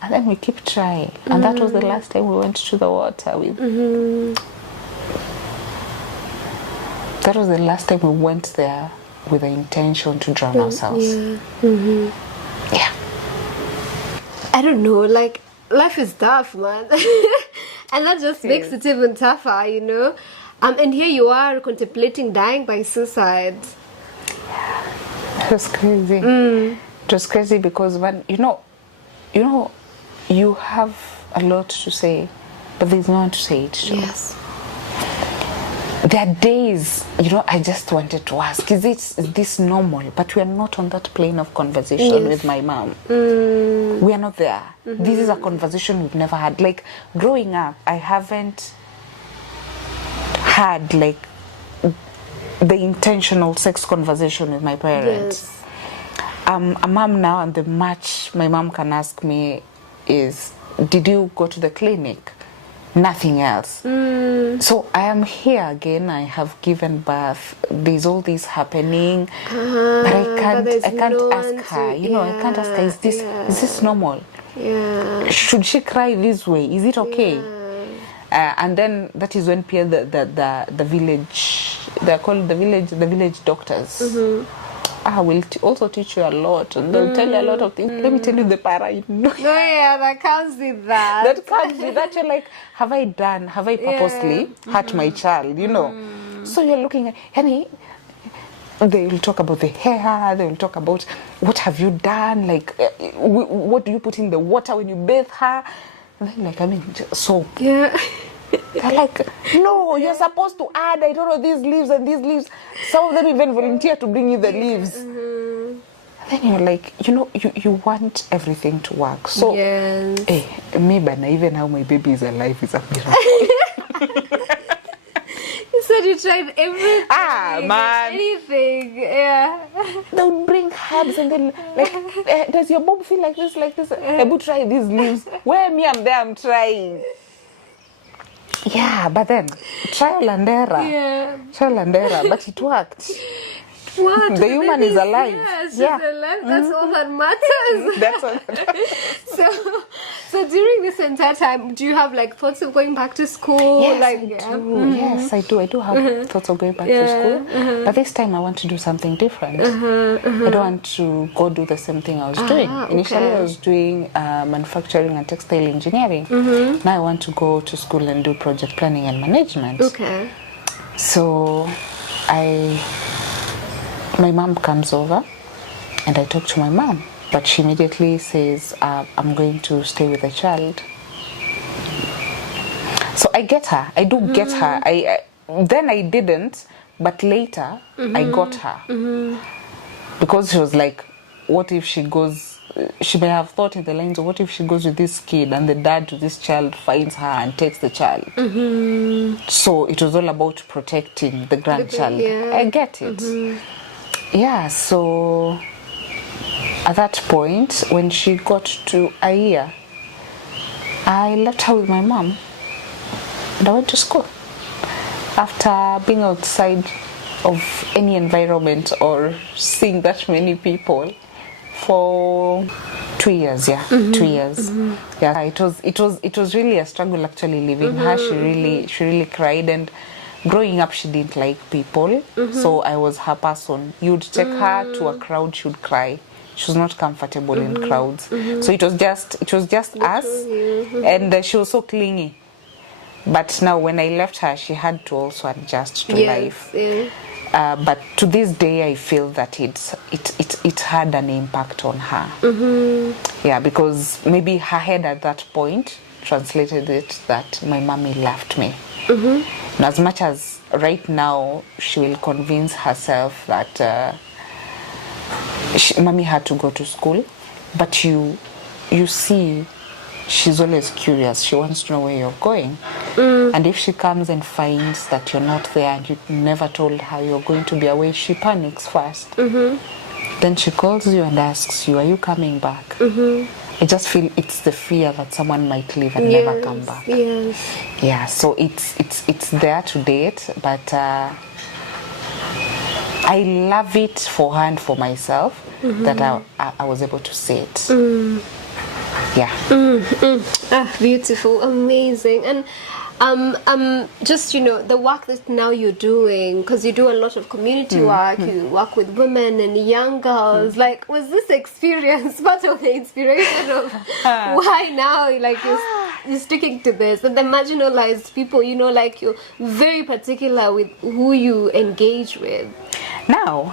And then we keep trying. And that was the last time we went to the water with... That was the last time we went there with the intention to drown ourselves. Yeah. I don't know, like, life is tough, man. And that just makes it even tougher, you know. And here you are contemplating dying by suicide. Yeah. It was crazy. It was crazy because when, you know, you have a lot to say, but there's no one to say it to. Yes. There are days, you know, I just wanted to ask, is this normal? But we are not on that plane of conversation with my mom. We are not there. This is a conversation we've never had. Like, growing up, I haven't had, like, the intentional sex conversation with my parents. A mom now, and the much my mom can ask me is, did you go to the clinic? Nothing else. So I am here again. I have given birth. There's all this happening, but I can't ask her. You know, I can't ask her. Is this normal? Yeah. Should she cry this way? Is it okay? And then that is when the village, they're called the village doctors. will also teach you a lot, and they'll tell you a lot of things. Let me tell you the para you know. Oh yeah, that comes with that. That comes with that. You're like, have I purposely hurt my child, you know? So you're looking at, honey, they will talk about the hair, they will talk about what have you done, like what do you put in the water when you bathe her, and then like, I mean, soap. Yeah. They're like, no, you're supposed to add, I don't know, these leaves and these leaves. Some of them even volunteer to bring you the leaves. And then you're like, you know, you want everything to work. So, maybe even how my baby is alive is a miracle. You said you tried everything. Man. Anything. Yeah. They would bring herbs and then like, does your mom feel like this, like this? Ebu, try these leaves. Where me, I'm there, I'm trying. Yeah, but then trial and error. Yeah. Trial and error, but it worked. What? The human is alive. Yes, Yeah. she's alive. That's all that matters. That's all that matters. So during this entire time, do you have like thoughts of going back to school? Yes, like, I do. Yes, I do. I do have thoughts of going back to school. But this time I want to do something different. I don't want to go do the same thing I was doing. Initially I was doing manufacturing and textile engineering. Now I want to go to school and do project planning and management. Okay. So my mom comes over and I talk to my mom, but she immediately says, I'm going to stay with the child. So I get her. I do get her. Then I didn't, but later I got her. Because she was like, what if she goes, she may have thought in the lines of what if she goes with this kid and the dad to this child finds her and takes the child. So it was all about protecting the grandchild. I get it. Yeah, so at that point, when she got to a year, I left her with my mom and I went to school. After being outside of any environment or seeing that many people for 2 years, 2 years. Yeah, it was really a struggle actually leaving her. She really cried, and growing up she didn't like people, so I was her person. You'd take her to a crowd, she would cry. She was not comfortable in crowds. So it was just us, and she was so clingy. But now when I left her, she had to also adjust to life. But to this day, I feel that it had an impact on her. Yeah, because maybe her head at that point translated it that my mommy left me. And as much as right now she will convince herself that mommy had to go to school, but you see, she's always curious. She wants to know where you're going. And if she comes and finds that you're not there and you never told her you're going to be away, she panics first. Then she calls you and asks you, are you coming back? I just feel it's the fear that someone might leave and never come back. Yeah, so it's there to date, but I love it for her and for myself that I was able to see it. Yeah. Beautiful, amazing. And just, you know, the work that now you're doing, because you do a lot of community work, you work with women and young girls. Like, was this experience part of the inspiration of why now, like, you're sticking to this? And the marginalized people, you know, like, you're very particular with who you engage with. Now,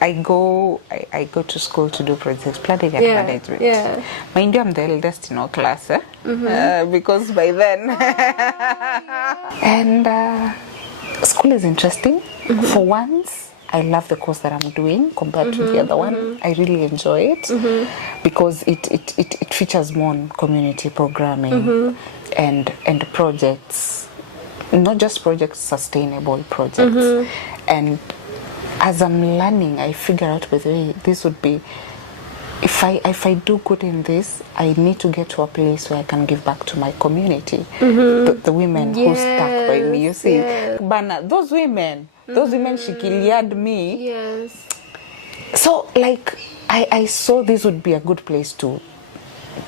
I go to school to do project planning and management. Mind you, I'm the eldest in our class, because by then. And school is interesting. For once, I love the course that I'm doing compared to the other one. I really enjoy it because it features more on community programming and projects, not just projects, sustainable projects. And as I'm learning, I figure out whether this would be, if I do good in this, I need to get to a place where I can give back to my community. The women who stuck by me, you see. Bana, those women shikiliad me. So, like, I saw this would be a good place to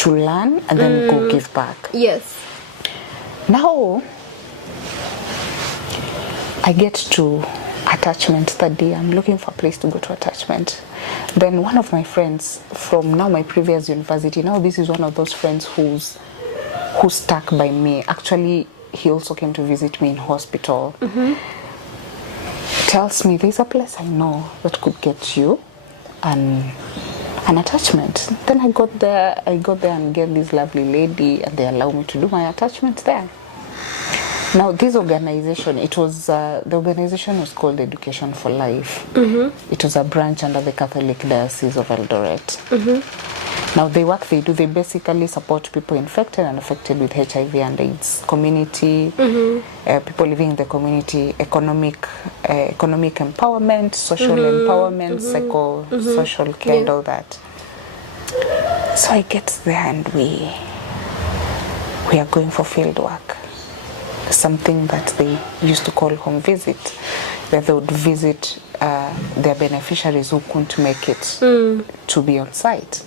learn and then go give back. Now, I attachment study. I'm looking for a place to go to attachment. Then one of my friends from now my previous university, now this is one of those friends who stuck by me. Actually, he also came to visit me in hospital. Tells me there's a place I know that could get you an attachment. Then I got there and get this lovely lady, and they allow me to do my attachment there. Now this organization, the organization was called Education for Life. It was a branch under the Catholic Diocese of Eldoret. Now the work they do, they basically support people infected and affected with HIV and AIDS, community, people living in the community, economic empowerment, social empowerment, psycho-social care, and all that. So I get there and we are going for field work, something that they used to call home visit, where they would visit their beneficiaries who couldn't make it to be on site.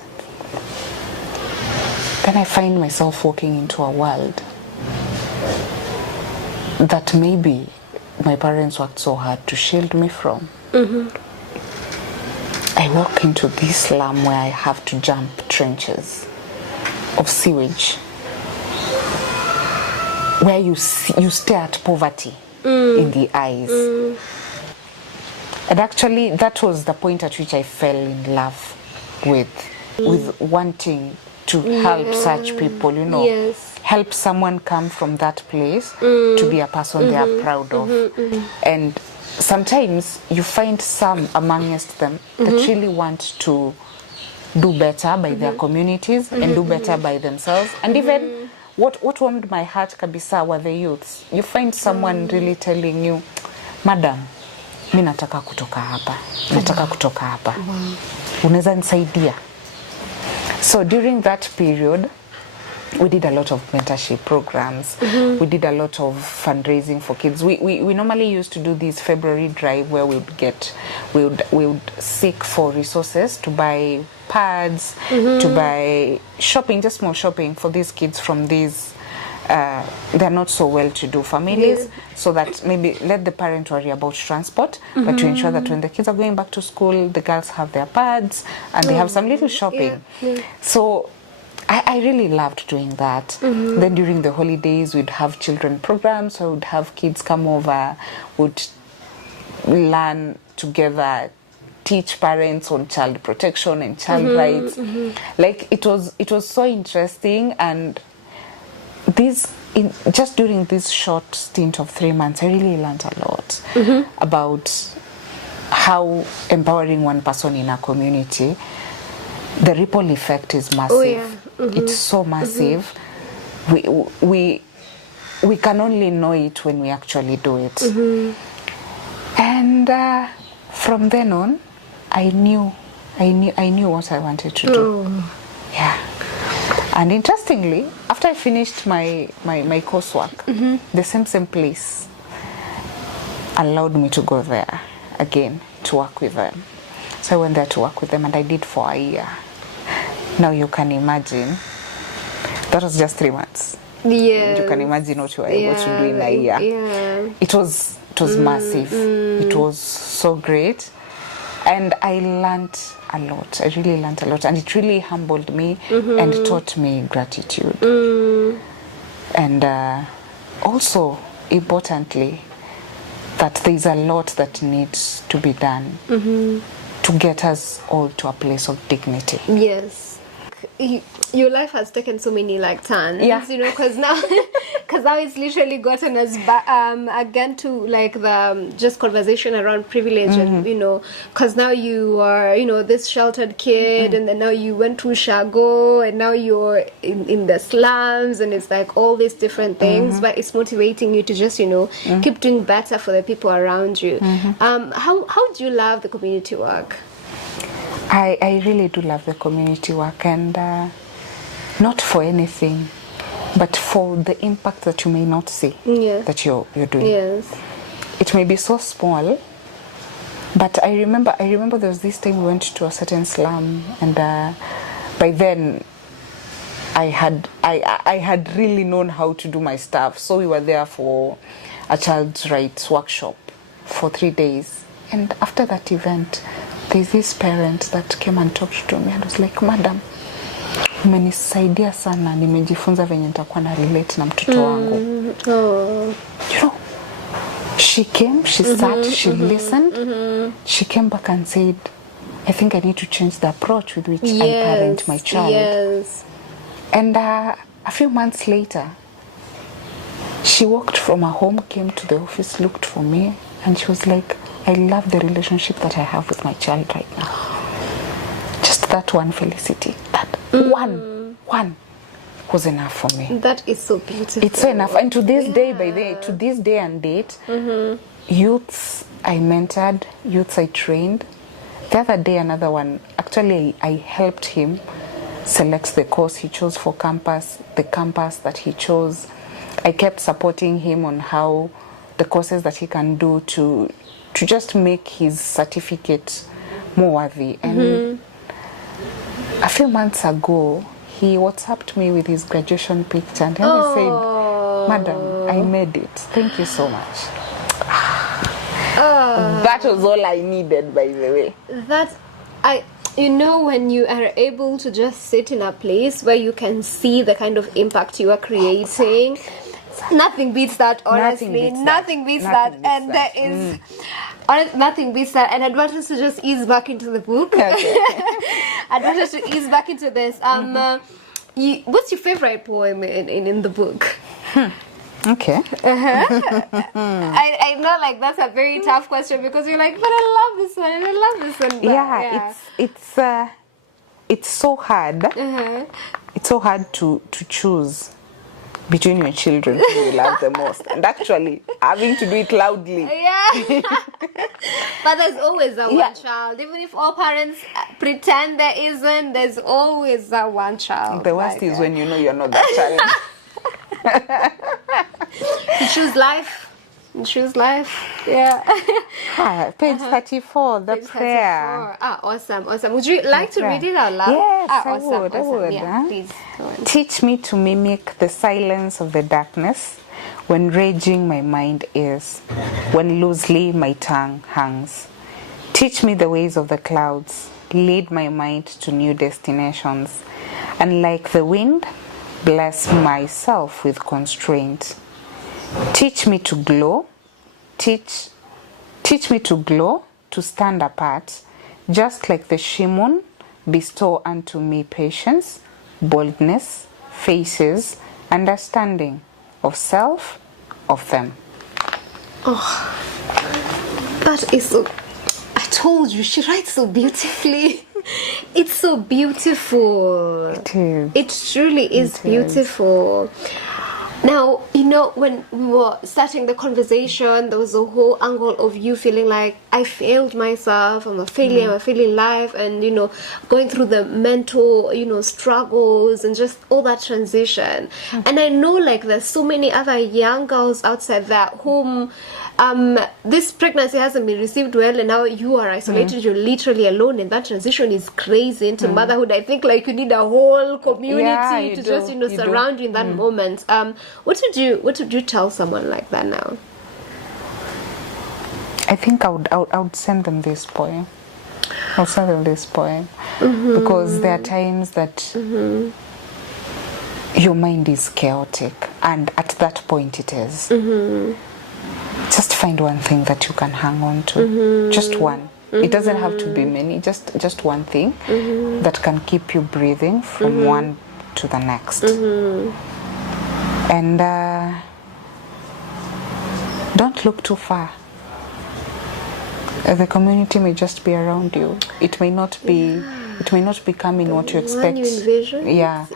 Then I find myself walking into a world that maybe my parents worked so hard to shield me from. I walk into this slum where I have to jump trenches of sewage, where you stare at poverty in the eyes. And actually, that was the point at which I fell in love with wanting to help such people, help someone come from that place to be a person they are proud of. And sometimes you find some amongst them that really want to do better by their communities and do better by themselves. And even what warmed my heart kabisa were the youths. You find someone really telling you, Madam, mi nataka kutoka hapa. Unaweza nisaidia? So during that period, we did a lot of mentorship programs. We did a lot of fundraising for kids. We normally used to do this February drive where we would seek for resources to buy pads, to buy shopping, just small shopping for these kids from these they're not so well-to-do families, so that maybe let the parent worry about transport, but to ensure that when the kids are going back to school, the girls have their pads and they have some little shopping. So I really loved doing that. Then during the holidays, we'd have children programs, so we'd have kids come over, would learn together, teach parents on child protection and child rights. Like it was so interesting. And just during this short stint of 3 months, I really learned a lot about how empowering one person in a community, the ripple effect is massive. It's so massive. We can only know it when we actually do it. And from then on, I knew what I wanted to do. Yeah. And interestingly, after I finished my coursework, the same place allowed me to go there again to work with them. So I went there to work with them, and I did for a year. Now you can imagine, that was just 3 months. Yeah. You can imagine what you were able to do in a year. Yeah. It was massive. It was so great. And I learned a lot. I really learned a lot. And it really humbled me and taught me gratitude. And also, importantly, that there's a lot that needs to be done to get us all to a place of dignity. Yes. Your life has taken so many turns, because now it's literally gotten us back again to the just conversation around privilege, and because now you are this sheltered kid, and then now you went to Shago, and now you're in the slums, and it's all these different things, but it's motivating you to just keep doing better for the people around you. How do you love the community work? I really do love the community work, and not for anything, but for the impact that you may not see that you're doing. Yes. It may be so small, but I remember there was this time we went to a certain slum, and by then I had really known how to do my stuff. So we were there for a child's rights workshop. for 3 days. And after that event, there's this parent that came and talked to me and was like, Madam, umenisaidia sana, nimejifunza venye nitakuwa na relate na mtoto wangu. You know, she came, she sat, she listened, she came back and said, I think I need to change the approach with which I parent my child. Yes. And a few months later, she walked from her home, came to the office, looked for me, and she was like, I love the relationship that I have with my child right now. Just that one felicity, that one was enough for me. That is so beautiful. It's so enough. And to this day, by the way, to this day and date, youths I mentored, youths I trained. The other day, another one, actually I helped him select the course he chose for campus, the campus that he chose. I kept supporting him on how the courses that he can do to just make his certificate more worthy. And a few months ago, he WhatsApped me with his graduation picture and he said, Madam, I made it. Thank you so much. That was all I needed, by the way. You know, when you are able to just sit in a place where you can see the kind of impact you are creating, nothing beats that, honestly. Nothing beats that. And there is nothing beats that. And I'd want us to just ease back into the book. Okay. I'd want us to ease back into this. What's your favorite poem in the book? Okay. I know, like, that's a very tough question because you're like, but I love this one and I love this one. But, it's so hard. It's so hard to choose between your children who you love the most, and actually having to do it loudly. Yeah. But there's always that one child. Even if all parents pretend there isn't, there's always that one child. The worst is when you know you're not that child. You choose life. You choose life. Yeah. Page 34, the Page prayer. 34. Awesome. Would you like to read it out loud? Yes, I awesome, would. awesome. I would. Yeah, please go on. Teach me to mimic the silence of the darkness when raging my mind is, when loosely my tongue hangs. Teach me the ways of the clouds, lead my mind to new destinations, and like the wind, bless myself with constraint. Teach me to glow, teach me to glow, to stand apart, just like the Shimon, bestow unto me patience, boldness, faces, understanding of self, of them. Oh, that is so... I told you, she writes so beautifully. It's so beautiful. It is. It truly is beautiful. Now, you know, when we were starting the conversation, there was a whole angle of you feeling like, I failed myself, I'm a failure, I'm a failure in life, and, you know, going through the mental, you know, struggles and just all that transition. And I know, like, there's so many other young girls outside there whom this pregnancy hasn't been received well, and now you are isolated, you're literally alone, and that transition is crazy into motherhood. I think, like, you need a whole community to just, you know, surround you in that moment. What would you tell someone like that now? I think I would send them this poem. I'll send them this poem because there are times that your mind is chaotic, and at that point it is. Just find one thing that you can hang on to. Just one. It doesn't have to be many. Just one thing that can keep you breathing from one to the next. And don't look too far. The community may just be around you. It may not be. It may not be coming what you expect. You envision. Yeah.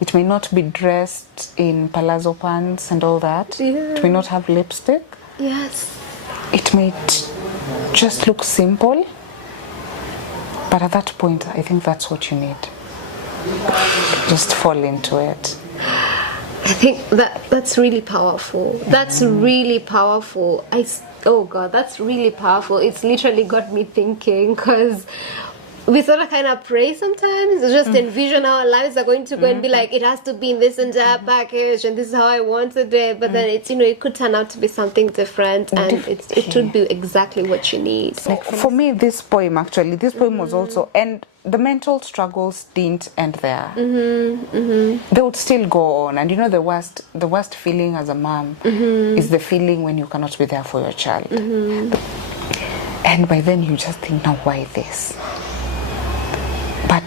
It may not be dressed in palazzo pants and all that. It may not have lipstick. Yes. It may just look simple. But at that point, I think that's what you need. Just fall into it. I think that's really powerful. That's really powerful. Oh God, that's really powerful. It's literally got me thinking, because we sort of kind of pray sometimes, just envision our lives are going to go and be like, it has to be in this entire package and this is how I wanted it, but then it's, it could turn out to be something different, and it should be exactly what you need. Like for me, this poem was also, and the mental struggles didn't end there. They would still go on, and the worst feeling as a mom is the feeling when you cannot be there for your child. And by then you just think, now why this? But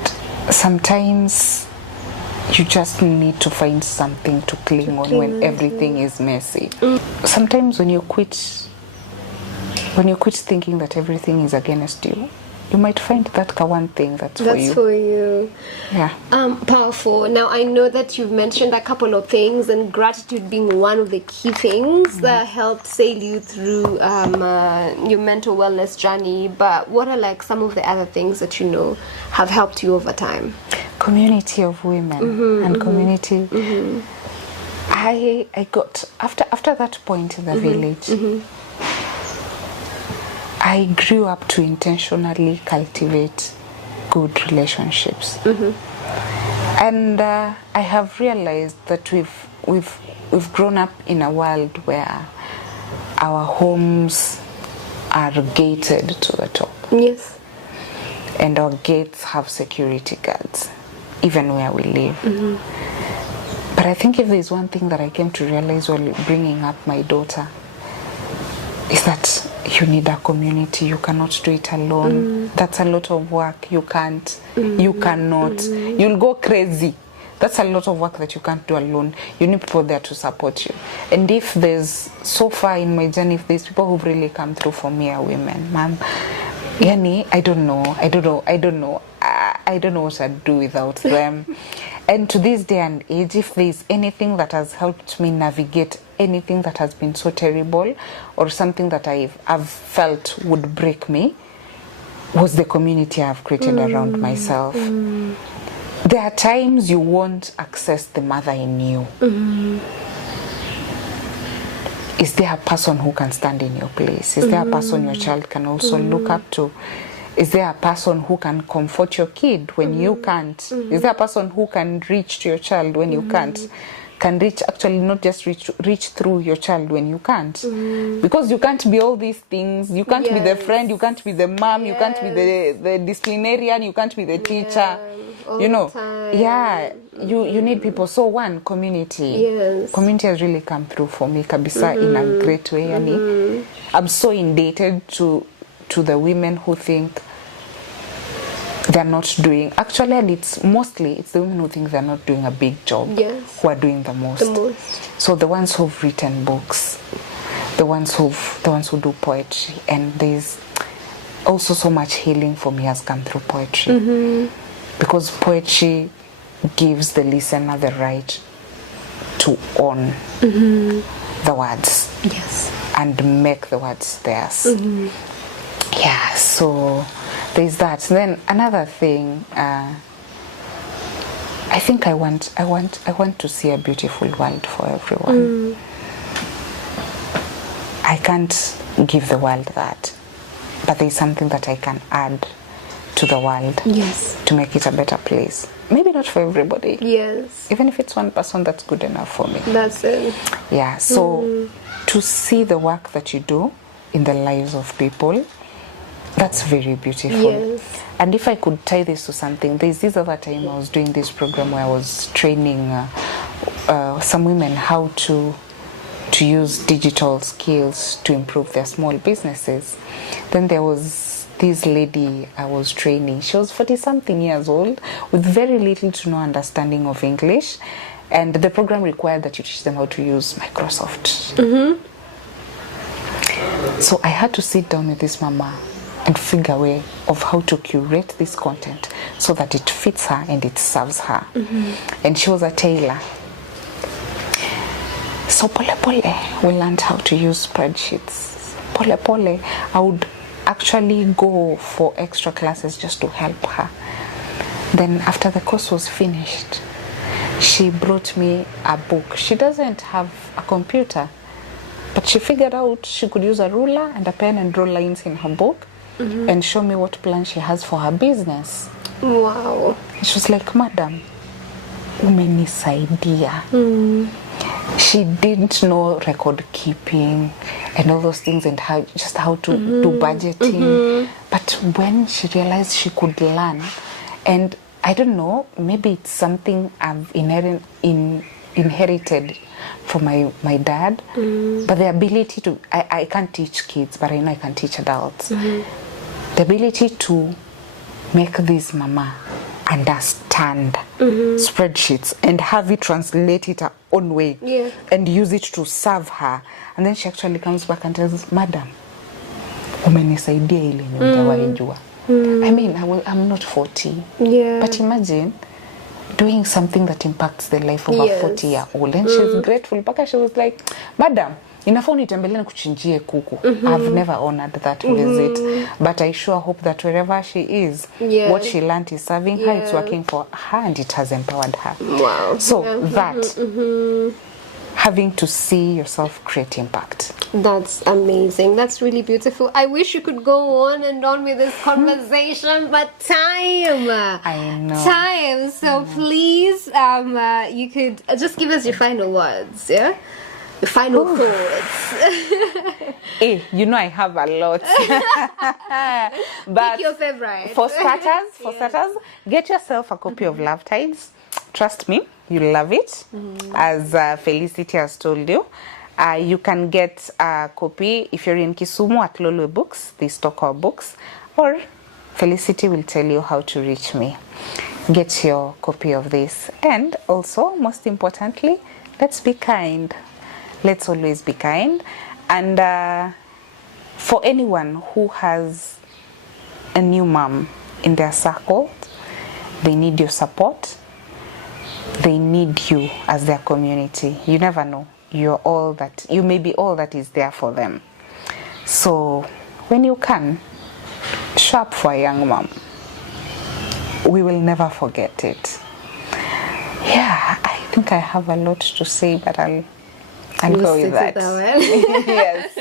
sometimes you just need to find something to cling on when everything is messy. Sometimes when you quit thinking that everything is against you, you might find that one thing that's for you. That's for you. Yeah. Powerful. Now, I know that you've mentioned a couple of things, and gratitude being one of the key things that helped sail you through your mental wellness journey. But what are like some of the other things that have helped you over time? Community of women and community. I got after that point in the village. I grew up to intentionally cultivate good relationships, and I have realized that we've grown up in a world where our homes are gated to the top. Yes, and our gates have security guards, even where we live. But I think if there's one thing that I came to realize while bringing up my daughter, is that you need a community. You cannot do it alone. That's a lot of work. You can't. You cannot. You'll go crazy. That's a lot of work that you can't do alone. You need people there to support you. And if there's, so far in my journey, if there's people who've really come through for me are women, ma'am. Yani, I don't know what I'd do without them. And to this day and age, if there's anything that has helped me navigate anything that has been so terrible, or something that I've felt would break me, was the community I've created around myself. There are times you won't access the mother in you. Is there a person who can stand in your place? Is there a person your child can also look up to? Is there a person who can comfort your kid when you can't? Is there a person who can reach to your child when you can't? Can reach, actually not just reach through your child when you can't. Because you can't be all these things. You can't be the friend, you can't be the mom, you can't be the disciplinarian, you can't be the teacher. You need people. So one, community. Community has really come through for me, kabisa, in a great way. I'm so indebted to the women who think they're not doing, actually, and it's the women who think they're not doing a big job who are doing the most. So the ones who've written books, the ones who do poetry, and there's also so much healing for me has come through poetry, because poetry gives the listener the right to own the words and make the words theirs. Yeah, so there's that. Then another thing, I think I want to see a beautiful world for everyone. I can't give the world that, but there's something that I can add to the world to make it a better place. Maybe not for everybody. Even if it's one person, that's good enough for me. That's it. Yeah, so to see the work that you do in the lives of people, that's very beautiful. And if I could tie this to something, there's this other time I was doing this program where I was training some women how to use digital skills to improve their small businesses. Then there was this lady I was training. She was 40-something years old with very little to no understanding of English, and the program required that you teach them how to use Microsoft. So I had to sit down with this mama and figure a way of how to curate this content so that it fits her and it serves her. And she was a tailor. So pole pole, we learned how to use spreadsheets. Pole pole, I would actually go for extra classes just to help her. Then after the course was finished, she brought me a book. She doesn't have a computer, but she figured out she could use a ruler and a pen and draw lines in her book. and show me what plan she has for her business. Wow. She was like, Madam, umenisaidia. She didn't know record keeping and all those things and how to do budgeting. But when she realized she could learn, and I don't know, maybe it's something I've inherited from my dad, but the ability to, I can't teach kids, but I know I can teach adults. The ability to make this mama understand spreadsheets and have it translate it her own way and use it to serve her, and then she actually comes back and tells us, Madam, umenisaidia ile hujawaijua. I mean, I'm not 40, but imagine doing something that impacts the life of a 40-year-old, and she's grateful. Paka she was like, Madam, inafaa unitembelee nikuchinjie kuku. I've never honored that visit, but I sure hope that wherever she is, what she learned is serving her, it's working for her, and it has empowered her. Wow. So that having to see yourself create impact. That's amazing. That's really beautiful. I wish you could go on and on with this conversation, but time. I know. Time. So please, you could just give us your final words, yeah? Your final thoughts. Hey, you know I have a lot. But pick your favorite. For starters, get yourself a copy of Love Tides. Trust me, you'll love it. As Felicity has told you. You can get a copy if you're in Kisumu at Lolo Books. They stock our books. Or Felicity will tell you how to reach me. Get your copy of this. And also, most importantly, let's be kind. Let's always be kind. And for anyone who has a new mom in their circle, they need your support. They need you as their community. You never know. You may be all that is there for them. So when you can, show up for a young mom. We will never forget it. Yeah, I think I have a lot to say, but I'll go with that. Yes.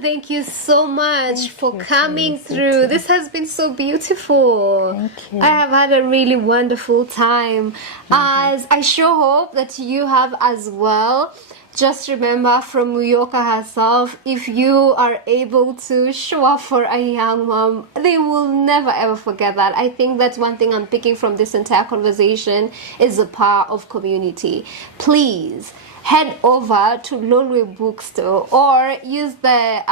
Thank you so much for coming through. This has been so beautiful. Thank you. I have had a really wonderful time. As I sure hope that you have as well. Just remember from Muyoka herself, if you are able to show up for a young mom, they will never ever forget that. I think that's one thing I'm picking from this entire conversation is the power of community. Please head over to Lolwe Bookstore or use the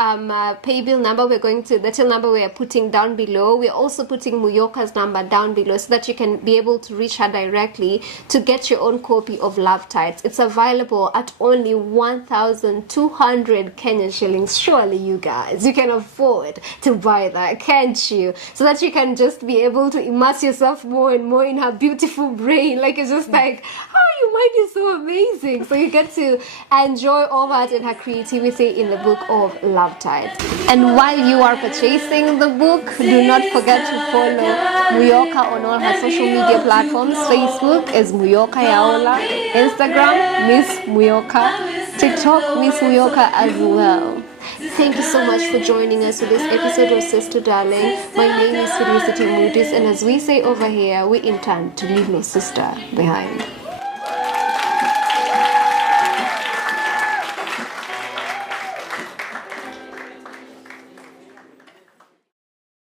pay bill number the till number we are putting down below. We're also putting Muyoka's number down below so that you can be able to reach her directly to get your own copy of Love Tides. It's available at only 1,200 Kenyan shillings. Surely you guys, you can afford to buy that, can't you? So that you can just be able to immerse yourself more and more in her beautiful brain. Like, it's just like, your mind is so amazing. So you get to enjoy all that in her creativity in the book of Love Tides. And while you are purchasing the book, do not forget to follow Muyoka on all her social media platforms. Facebook is Muyoka Yaolah, Instagram Miss Muyoka, TikTok Miss Muyoka as well. Thank you so much for joining us for this episode of Sister Darling. My name is Felicity Moody's, and as we say over here, we intend to leave no sister behind.